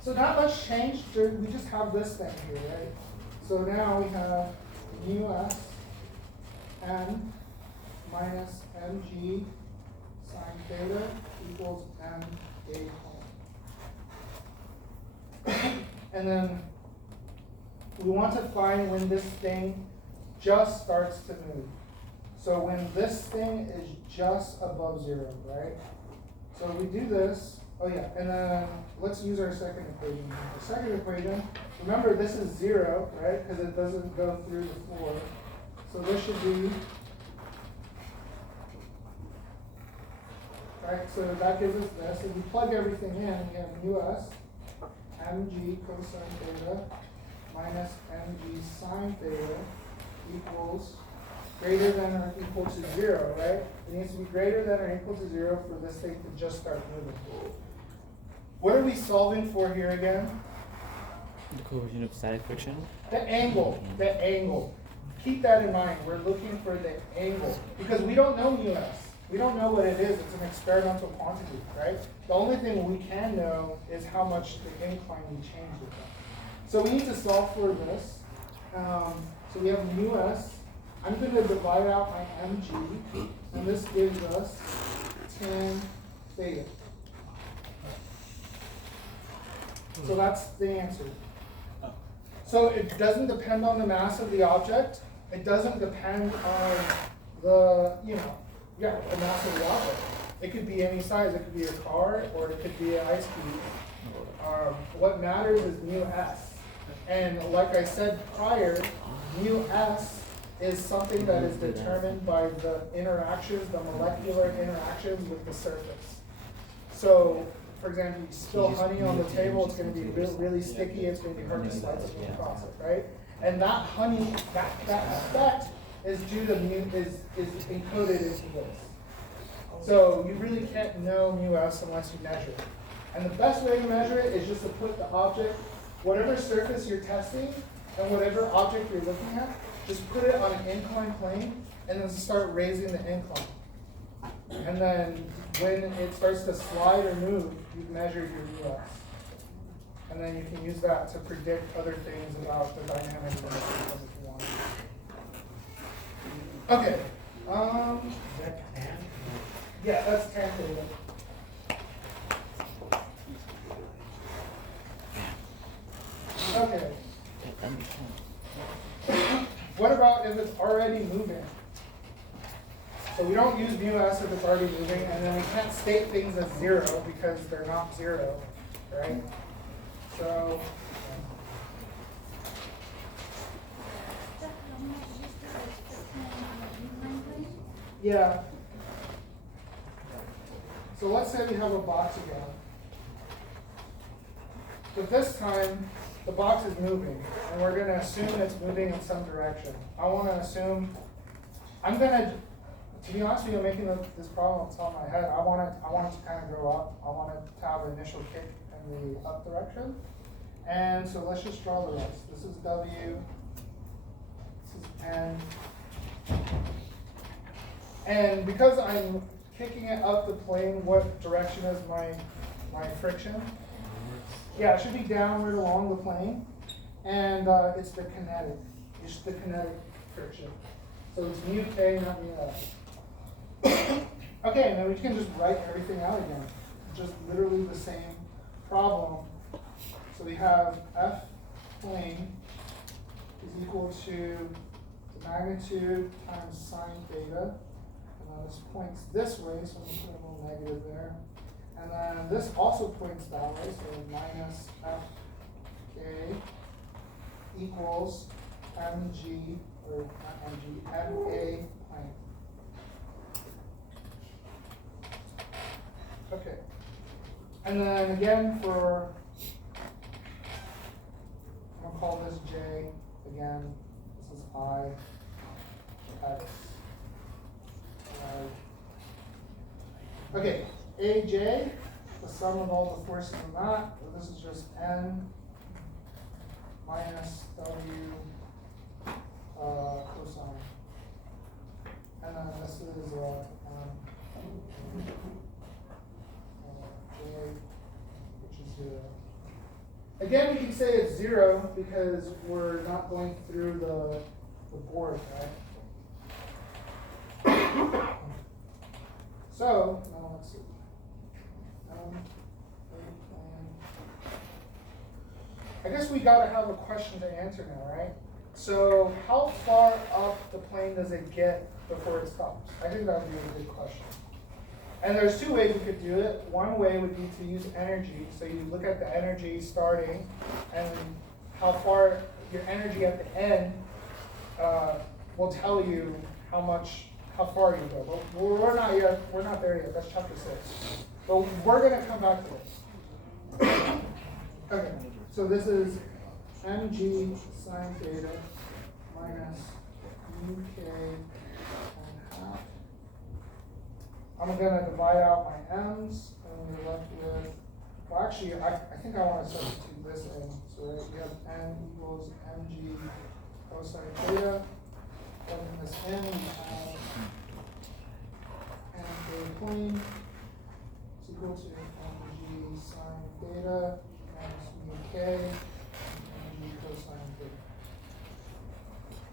So not much changed. We just have this thing here, right? So now we have mu s n minus mg theta equals m a plane. And then we want to find when this thing just starts to move. So when this thing is just above 0, right? So we do this, oh yeah, and then let's use our second equation. The second equation, remember this is 0, right? Because it doesn't go through the floor. So this should be, right, so that gives us this. If we plug everything in, we have mu s mg cosine theta minus mg sine theta equals greater than or equal to 0, right? It needs to be greater than or equal to 0 for this thing to just start moving. What are we solving for here again? The coefficient of static friction. The angle, the angle. Keep that in mind. We're looking for the angle because we don't know mu s. We don't know what it is. It's an experimental quantity, right? The only thing we can know is how much the incline we changed it by. So we need to solve for this. So we have mu s. I'm going to divide out my mg, and this gives us tan theta. So that's the answer. So it doesn't depend on the mass of the object. It doesn't depend on the, the mass of the object. It could be any size. It could be a car, or it could be an ice cube. What matters is mu s. And like I said prior, mu s is something that is determined by the interactions, the molecular interactions with the surface. So, for example, you spill honey on the table, it's going to be really sticky, it's going to be hard to slice it across it, right? And that honey, that effect is due to is encoded into this. So you really can't know mu s unless you measure it. And the best way to measure it is just to put the object, whatever surface you're testing, and whatever object you're looking at, just put it on an inclined plane, and then start raising the incline. And then when it starts to slide or move, you've measured your mu s. And then you can use that to predict other things about the dynamics of the system if you want. Okay. Yeah, that's tan theta. Okay. What about if it's already moving? So we don't use mu s if it's already moving, and then we can't state things as 0 because they're not 0, right? So yeah. So let's say we have a box again. But this time, the box is moving, and we're going to assume it's moving in some direction. I want to assume, to be honest with you, I'm making this problem on top of my head. I want it to kind of grow up. I want it to have an initial kick in the up direction. And so let's just draw the rest. This is W, this is N. And because I'm kicking it up the plane, what direction is my friction? Yeah, it should be downward along the plane, and it's the kinetic friction. So it's mu k, not mu s. Okay, and then we can just write everything out again. Just literally the same problem. So we have F plane is equal to the magnitude times sine theta, and then this points this way, so I'm going to put a little negative there. And then this also points that way, so minus Fk equals mg, or not mg, ma plane. Okay. And then again for, I'm going to call this J, again, this is I, X, Y. Okay. AJ, the sum of all the forces in that, so this is just N minus W cosine. And then this is J, which is 0. Again, we can say it's 0 because we're not going through the board, right? So, now let's see. I guess we gotta have a question to answer now, right? So, how far up the plane does it get before it stops? I think that would be a good question. And there's two ways we could do it. One way would be to use energy. So you look at the energy starting and how far your energy at the end will tell you how far you go. But we're not there yet. That's chapter 6. But we're gonna come back to it. Okay, so this is mg sine theta minus uk and half. I'm gonna divide out my m's, and we're left with, well actually, I think I wanna substitute this in. So we have n equals mg cosine theta, and this n we have n a plane is equal to mg sine theta minus mu k and mg cosine theta.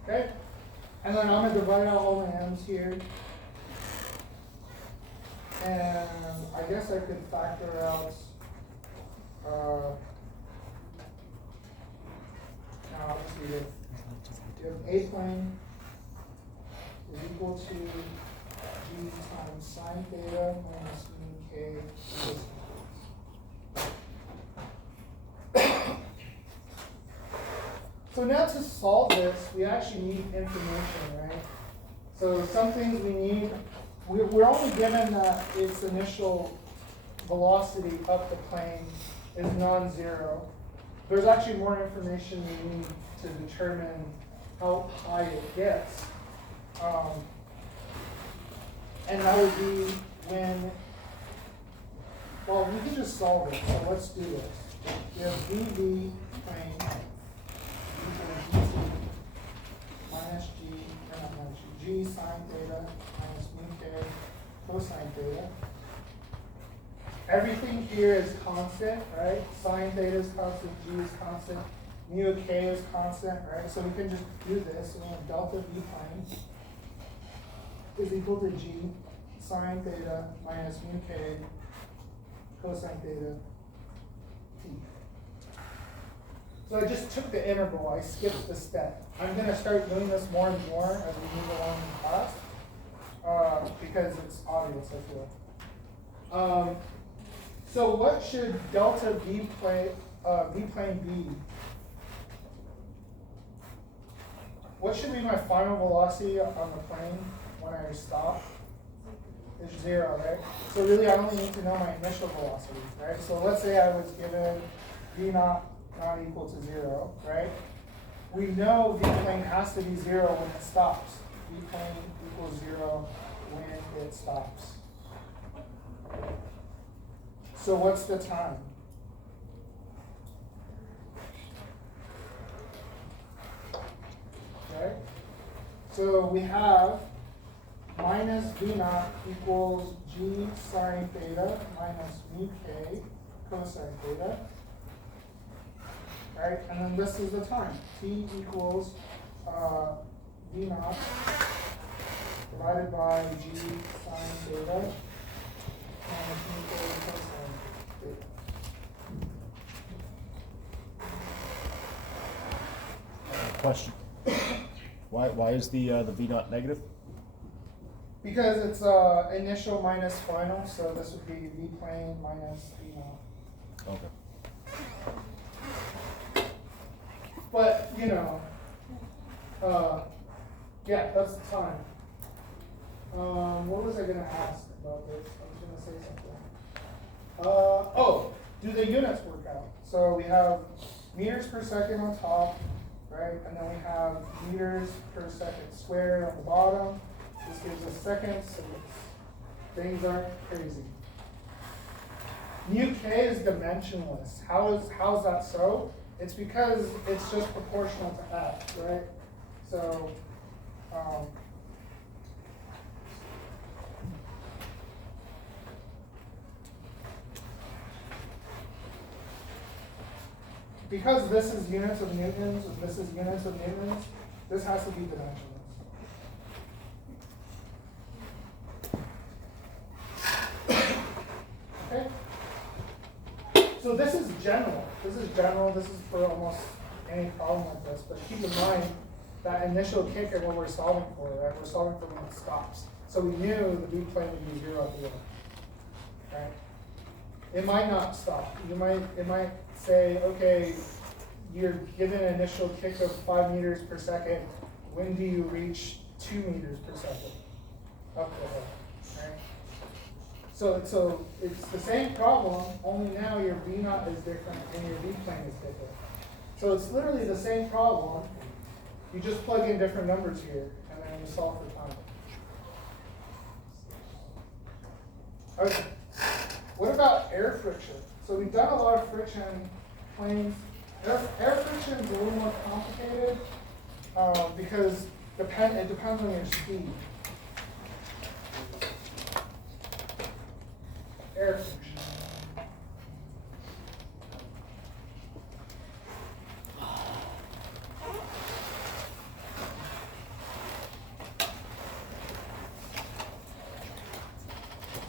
Okay? And then I'm gonna divide out all my m's here. And I guess I could factor out, no, I'll just leave it. You have A plane is equal to g times sine theta minus mu k. So now to solve this, we actually need information, right? So some things we need. We're only given that its initial velocity up the plane is non-zero. There's actually more information we need to determine how high it gets. And that would be when, well, we can just solve it. So let's do this. We have dv plane equals dt minus g sine theta minus mu k cosine theta. Everything here is constant, right? Sine theta is constant, g is constant, mu k is constant, right? So we can just do this. We have delta v plane is equal to g sine theta minus mu k cosine theta t. So I just took the integral, I skipped the step. I'm going to start doing this more and more as we move along in class, because it's obvious, I feel. So what should delta v plane be? What should be my final velocity on the plane when I stop? It's 0, right? So really I only need to know my initial velocity, right? So let's say I was given v naught not equal to 0, right? We know v plane has to be 0 when it stops. V plane equals 0 when it stops. So what's the time? Okay. So we have minus v naught equals g sine theta minus mu k cosine theta. Right, and then this is the time. T equals v naught divided by g sine theta minus mu k cosine theta. Question. Why is the v naught negative? Because it's initial minus final, so this would be v plane minus v naught. Okay. But, you know, yeah, that's the time. What was I going to ask about this? I was going to say something. Oh, do the units work out? So we have meters per second on top, right? And then we have meters per second squared on the bottom. This gives us seconds, so things aren't crazy. Mu k is dimensionless. How's that so? It's because it's just proportional to f, right? So, because this is units of newtons, and this is units of newtons, this has to be dimensionless. So this is general. This is general. This is for almost any problem like this. But keep in mind that initial kick is what we're solving for, right? We're solving for when it stops. So we knew the B plane would be 0 at the end, right? It might not stop. It might say, okay, you're given an initial kick of 5 meters per second. When do you reach 2 meters per second? Up the hill, right? So it's the same problem, only now your V naught is different and your V plane is different. So it's literally the same problem. You just plug in different numbers here, and then you solve for time. Okay. What about air friction? So we've done a lot of friction planes. Air friction is a little more complicated because it depends on your speed. Air friction.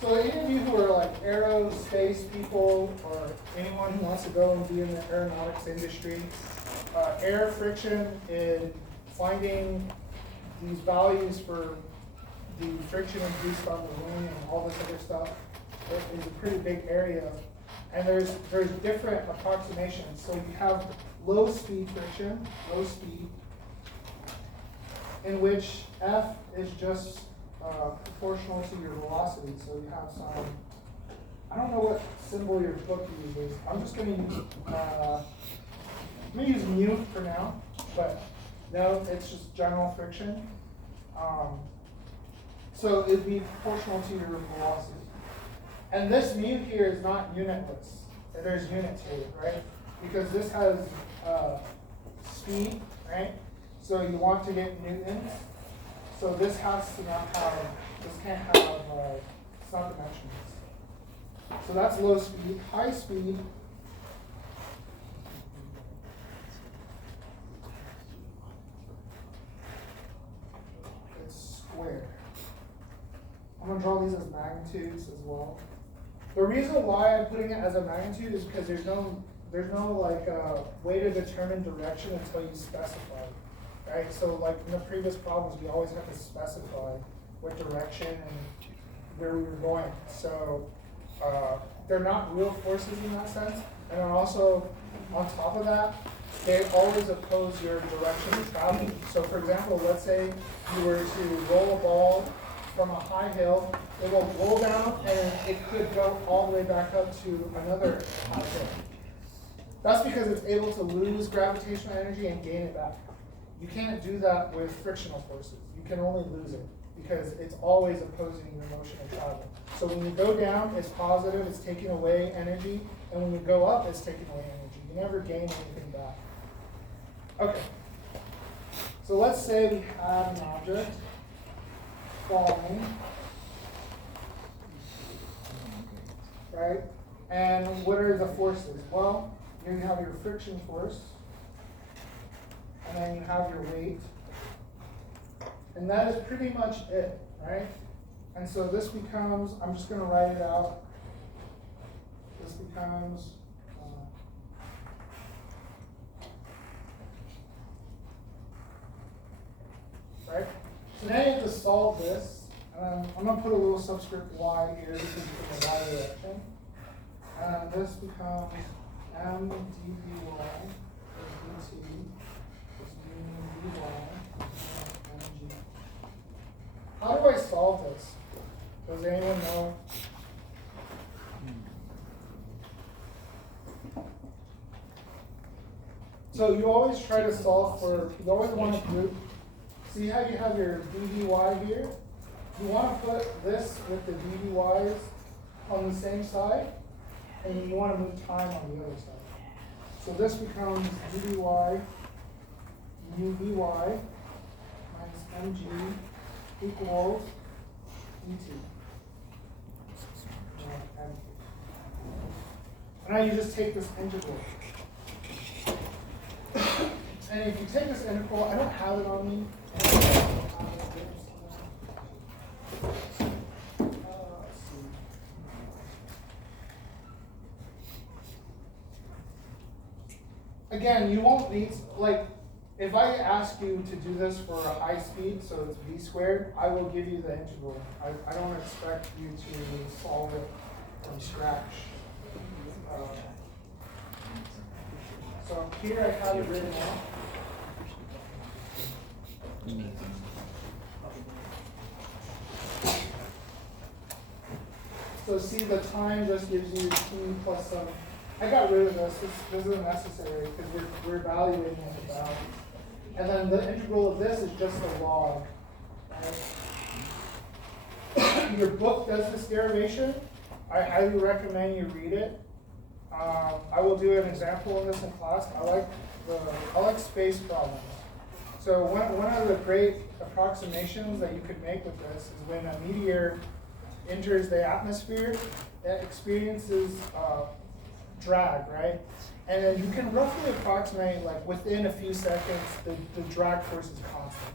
So any of you who are like aerospace people or anyone who wants to go and be in the aeronautics industry, air friction is finding these values for the friction induced on the wing and all this other stuff. It is a pretty big area. And there's different approximations. So you have low speed friction, low speed, in which F is just proportional to your velocity. So you have some, I don't know what symbol your book uses. I'm just going to use mu for now, but no, it's just general friction. So it'd be proportional to your velocity. And this mu here is not unitless. There's units here, right? Because this has speed, right? So you want to get newtons. So this has to not have, this can't have, it's not dimensions. So that's low speed. High speed, it's square. I'm going to draw these as magnitudes as well. The reason why I'm putting it as a magnitude is because there's no like way to determine direction until you specify, right? So like in the previous problems, we always have to specify what direction and where we were going. So they're not real forces in that sense. And then also on top of that, they always oppose your direction of travel. So for example, let's say you were to roll a ball from a high hill, it will roll down and it could go all the way back up to another high hill. That's because it's able to lose gravitational energy and gain it back. You can't do that with frictional forces. You can only lose it because it's always opposing your motion of travel. So when you go down, it's positive, it's taking away energy, and when you go up, it's taking away energy. You never gain anything back. Okay. So let's say we have an object falling, right? And what are the forces? Well, here you have your friction force, and then you have your weight, and that is pretty much it, right? And so this becomes, I'm just going to write it out, this becomes right? So now you have to solve this. I'm going to put a little subscript y here because it's in the y direction. And this becomes m dvy plus dt plus mu dy mg. How do I solve this? Does anyone know? So you always try to solve for, you always want to group. See how you have your dvy here? You want to put this with the dvy's on the same side, and you want to move time on the other side. So this becomes dvy mu vy minus mg equals dt. And now you just take this integral. And if you take this integral, I don't have it on me. again, you won't need, like, if I ask you to do this for a high speed, so it's v squared, I will give you the integral. I don't expect you to solve it from scratch. So here I have it written out. So see, the time just gives you t plus some. I got rid of this. This isn't necessary because we're evaluating it about. And then the integral of this is just a log. Right? Your book does this derivation. I highly recommend you read it. I will do an example of this in class. I like space problems. So one of the great approximations that you could make with this is when a meteor enters the atmosphere, it experiences drag, right? And then you can roughly approximate, like within a few seconds, the drag force is constant.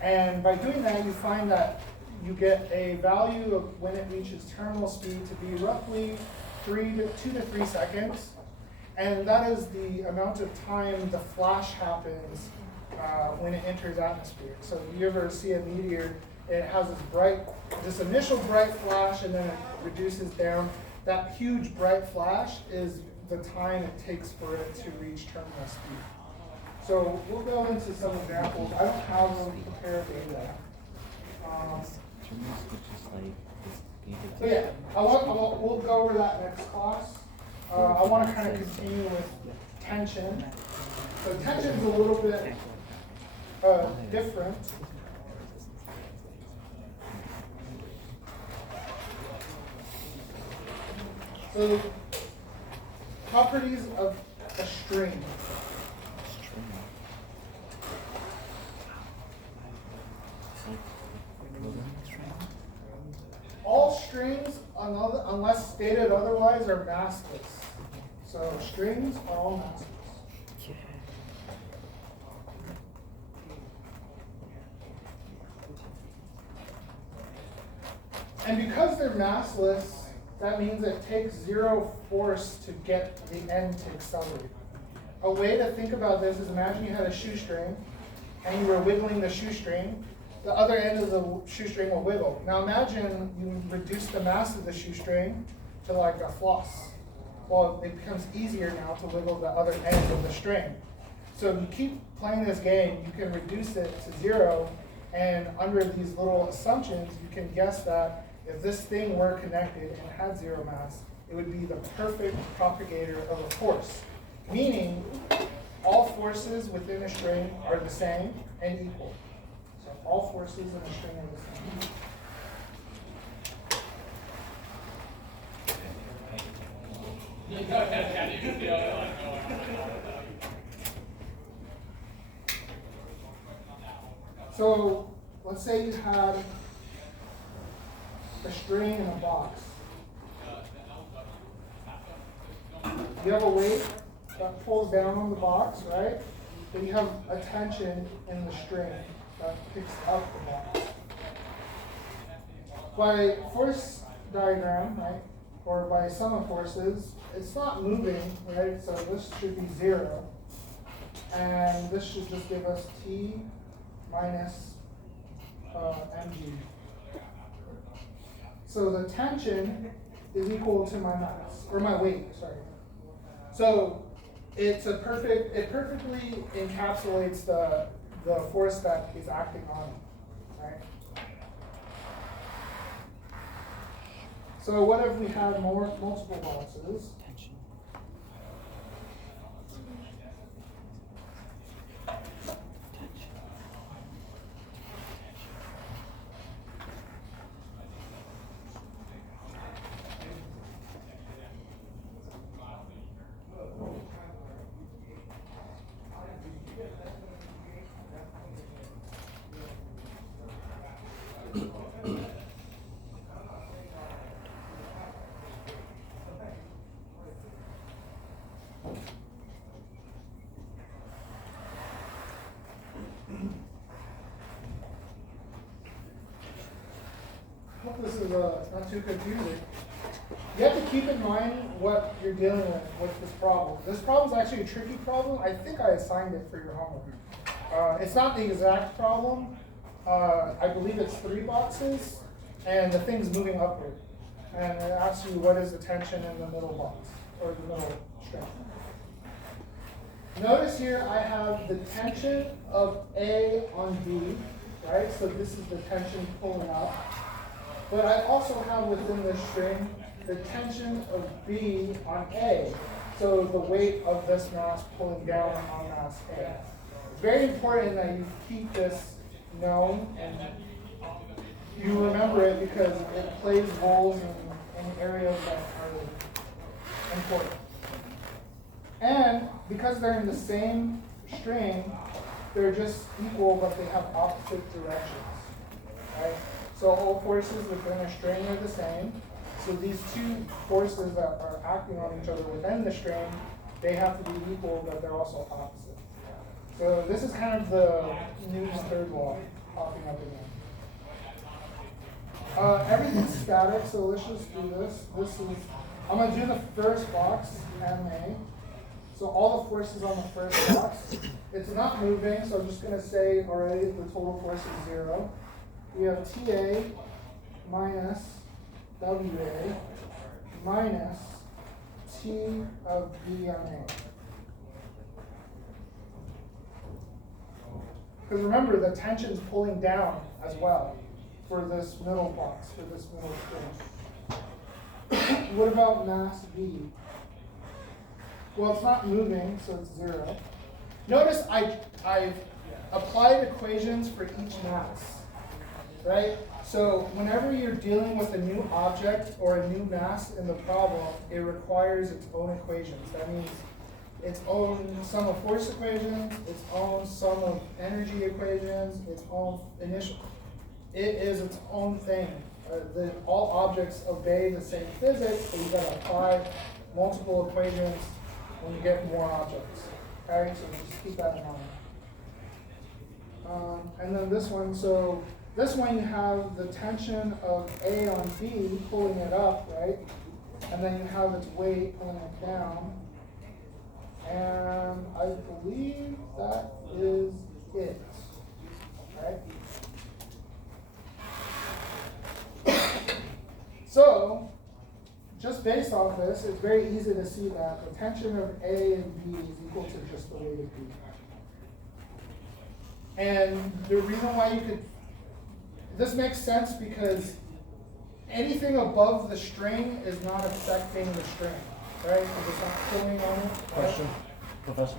And by doing that, you find that you get a value of when it reaches terminal speed to be roughly 2 to 3 seconds. And that is the amount of time the flash happens when it enters atmosphere. So if you ever see a meteor, it has this initial bright flash and then it reduces down. That huge bright flash is the time it takes for it to reach terminal speed. So we'll go into some examples. I don't have them prepared data. So yeah, we'll go over that next class. I want to kind of continue with tension. So tension is a little bit different. So properties of a string. All strings, unless stated otherwise, are massless. So strings are all massless. And because they're massless, that means it takes zero force to get the end to accelerate. A way to think about this is imagine you had a shoestring and you were wiggling the shoestring. The other end of the shoestring will wiggle. Now imagine you reduce the mass of the shoestring to like a floss. Well, it becomes easier now to wiggle the other end of the string. So if you keep playing this game, you can reduce it to zero, and under these little assumptions, you can guess that if this thing were connected and had zero mass, it would be the perfect propagator of a force. Meaning, all forces within a string are the same and equal. So all forces in a string are the same. So let's say you had a string in a box. You have a weight that pulls down on the box, right? Then you have a tension in the string that picks up the box. By force diagram, right, or by sum of forces, it's not moving, right? So this should be zero. And this should just give us T minus mg. So the tension is equal to my mass, or my weight, sorry. So it perfectly encapsulates the force that is acting on it, right? So what if we had multiple boxes? Hope this is not too confusing. You have to keep in mind what you're dealing with this problem. This problem is actually a tricky problem. I think I assigned it for your homework. It's not the exact problem. I believe it's 3 boxes, and the thing's moving upward. And it asks you what is the tension in the middle box, or the middle string. Notice here I have the tension of A on B, right? So this is the tension pulling up. But I also have within this string the tension of B on A. So the weight of this mass pulling down on mass A. It's very important that you keep this known and you remember it because it plays roles in areas that are important. And because they're in the same string, they're just equal, but they have opposite directions, right? So all forces within a string are the same. So these two forces that are acting on each other within the string, they have to be equal, but they're also opposite. So this is kind of the Newton's third law popping up again. Everything's static, so let's just do this. I'm going to do the first box, MA. So all the forces on the first box. It's not moving, so I'm just going to say already the total force is 0. We have TA minus WA minus T of B on A. Because remember, the tension's pulling down as well for this middle box, for this middle string. What about mass B? Well, it's not moving, so it's 0. Notice I've applied equations for each mass, right? So whenever you're dealing with a new object or a new mass in the problem, it requires its own equations. That means its own sum of force equations, its own sum of energy equations, its own initial. It is its own thing. All objects obey the same physics, but you gotta apply multiple equations when you get more objects. Okay, so just keep that in mind. And then this one, so this one you have the tension of A on B pulling it up, right? And then you have its weight pulling it down. And I believe that is it, right? So, just based off this, it's very easy to see that the tension of A and B is equal to just the weight of B. And the reason why you could, this makes sense because anything above the string is not affecting the string, right? Because it's not pulling on it. Right? Question, Professor.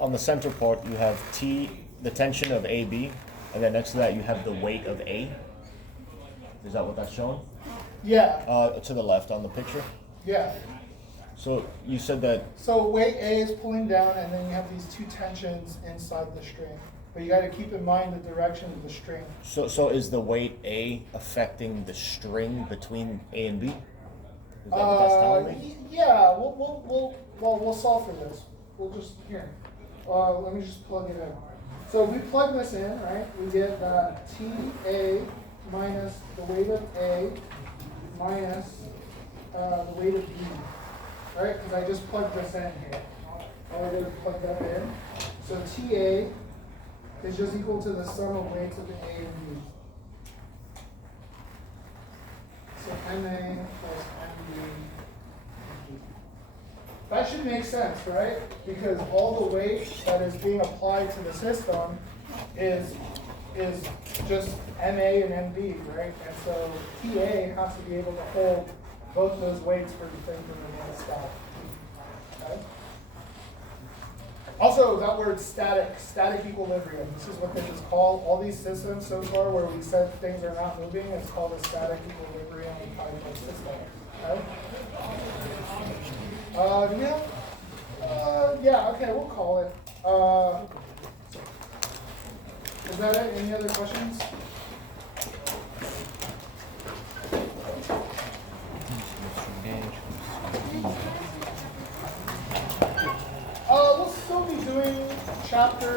On the center part, you have T, the tension of AB, and then next to that you have the weight of A. Is that what that's showing? Yeah. To the left on the picture. Yeah. So you said that. So weight A is pulling down, and then you have these two tensions inside the string. But you got to keep in mind the direction of the string. So is the weight A affecting the string between A and B? Is that what that's telling me? Yeah. We'll solve for this. We'll just here. Let me just plug it in. So we plug this in, right? We get that TA minus the weight of A minus the weight of B, right? Because I just plugged this in here. All I did was plug that in. So TA is just equal to the sum of weights of A and B. So MA plus MB. That should make sense, right? Because all the weight that is being applied to the system is just MA and MB, right? And so TA has to be able to hold both those weights for the thing to remain static. Okay? Also, that word static equilibrium. This is what this is called. All these systems so far where we said things are not moving, it's called a static equilibrium type of system. Okay? Do we have? Yeah, okay, we'll call it. Is that it? Any other questions? We'll still be doing chapter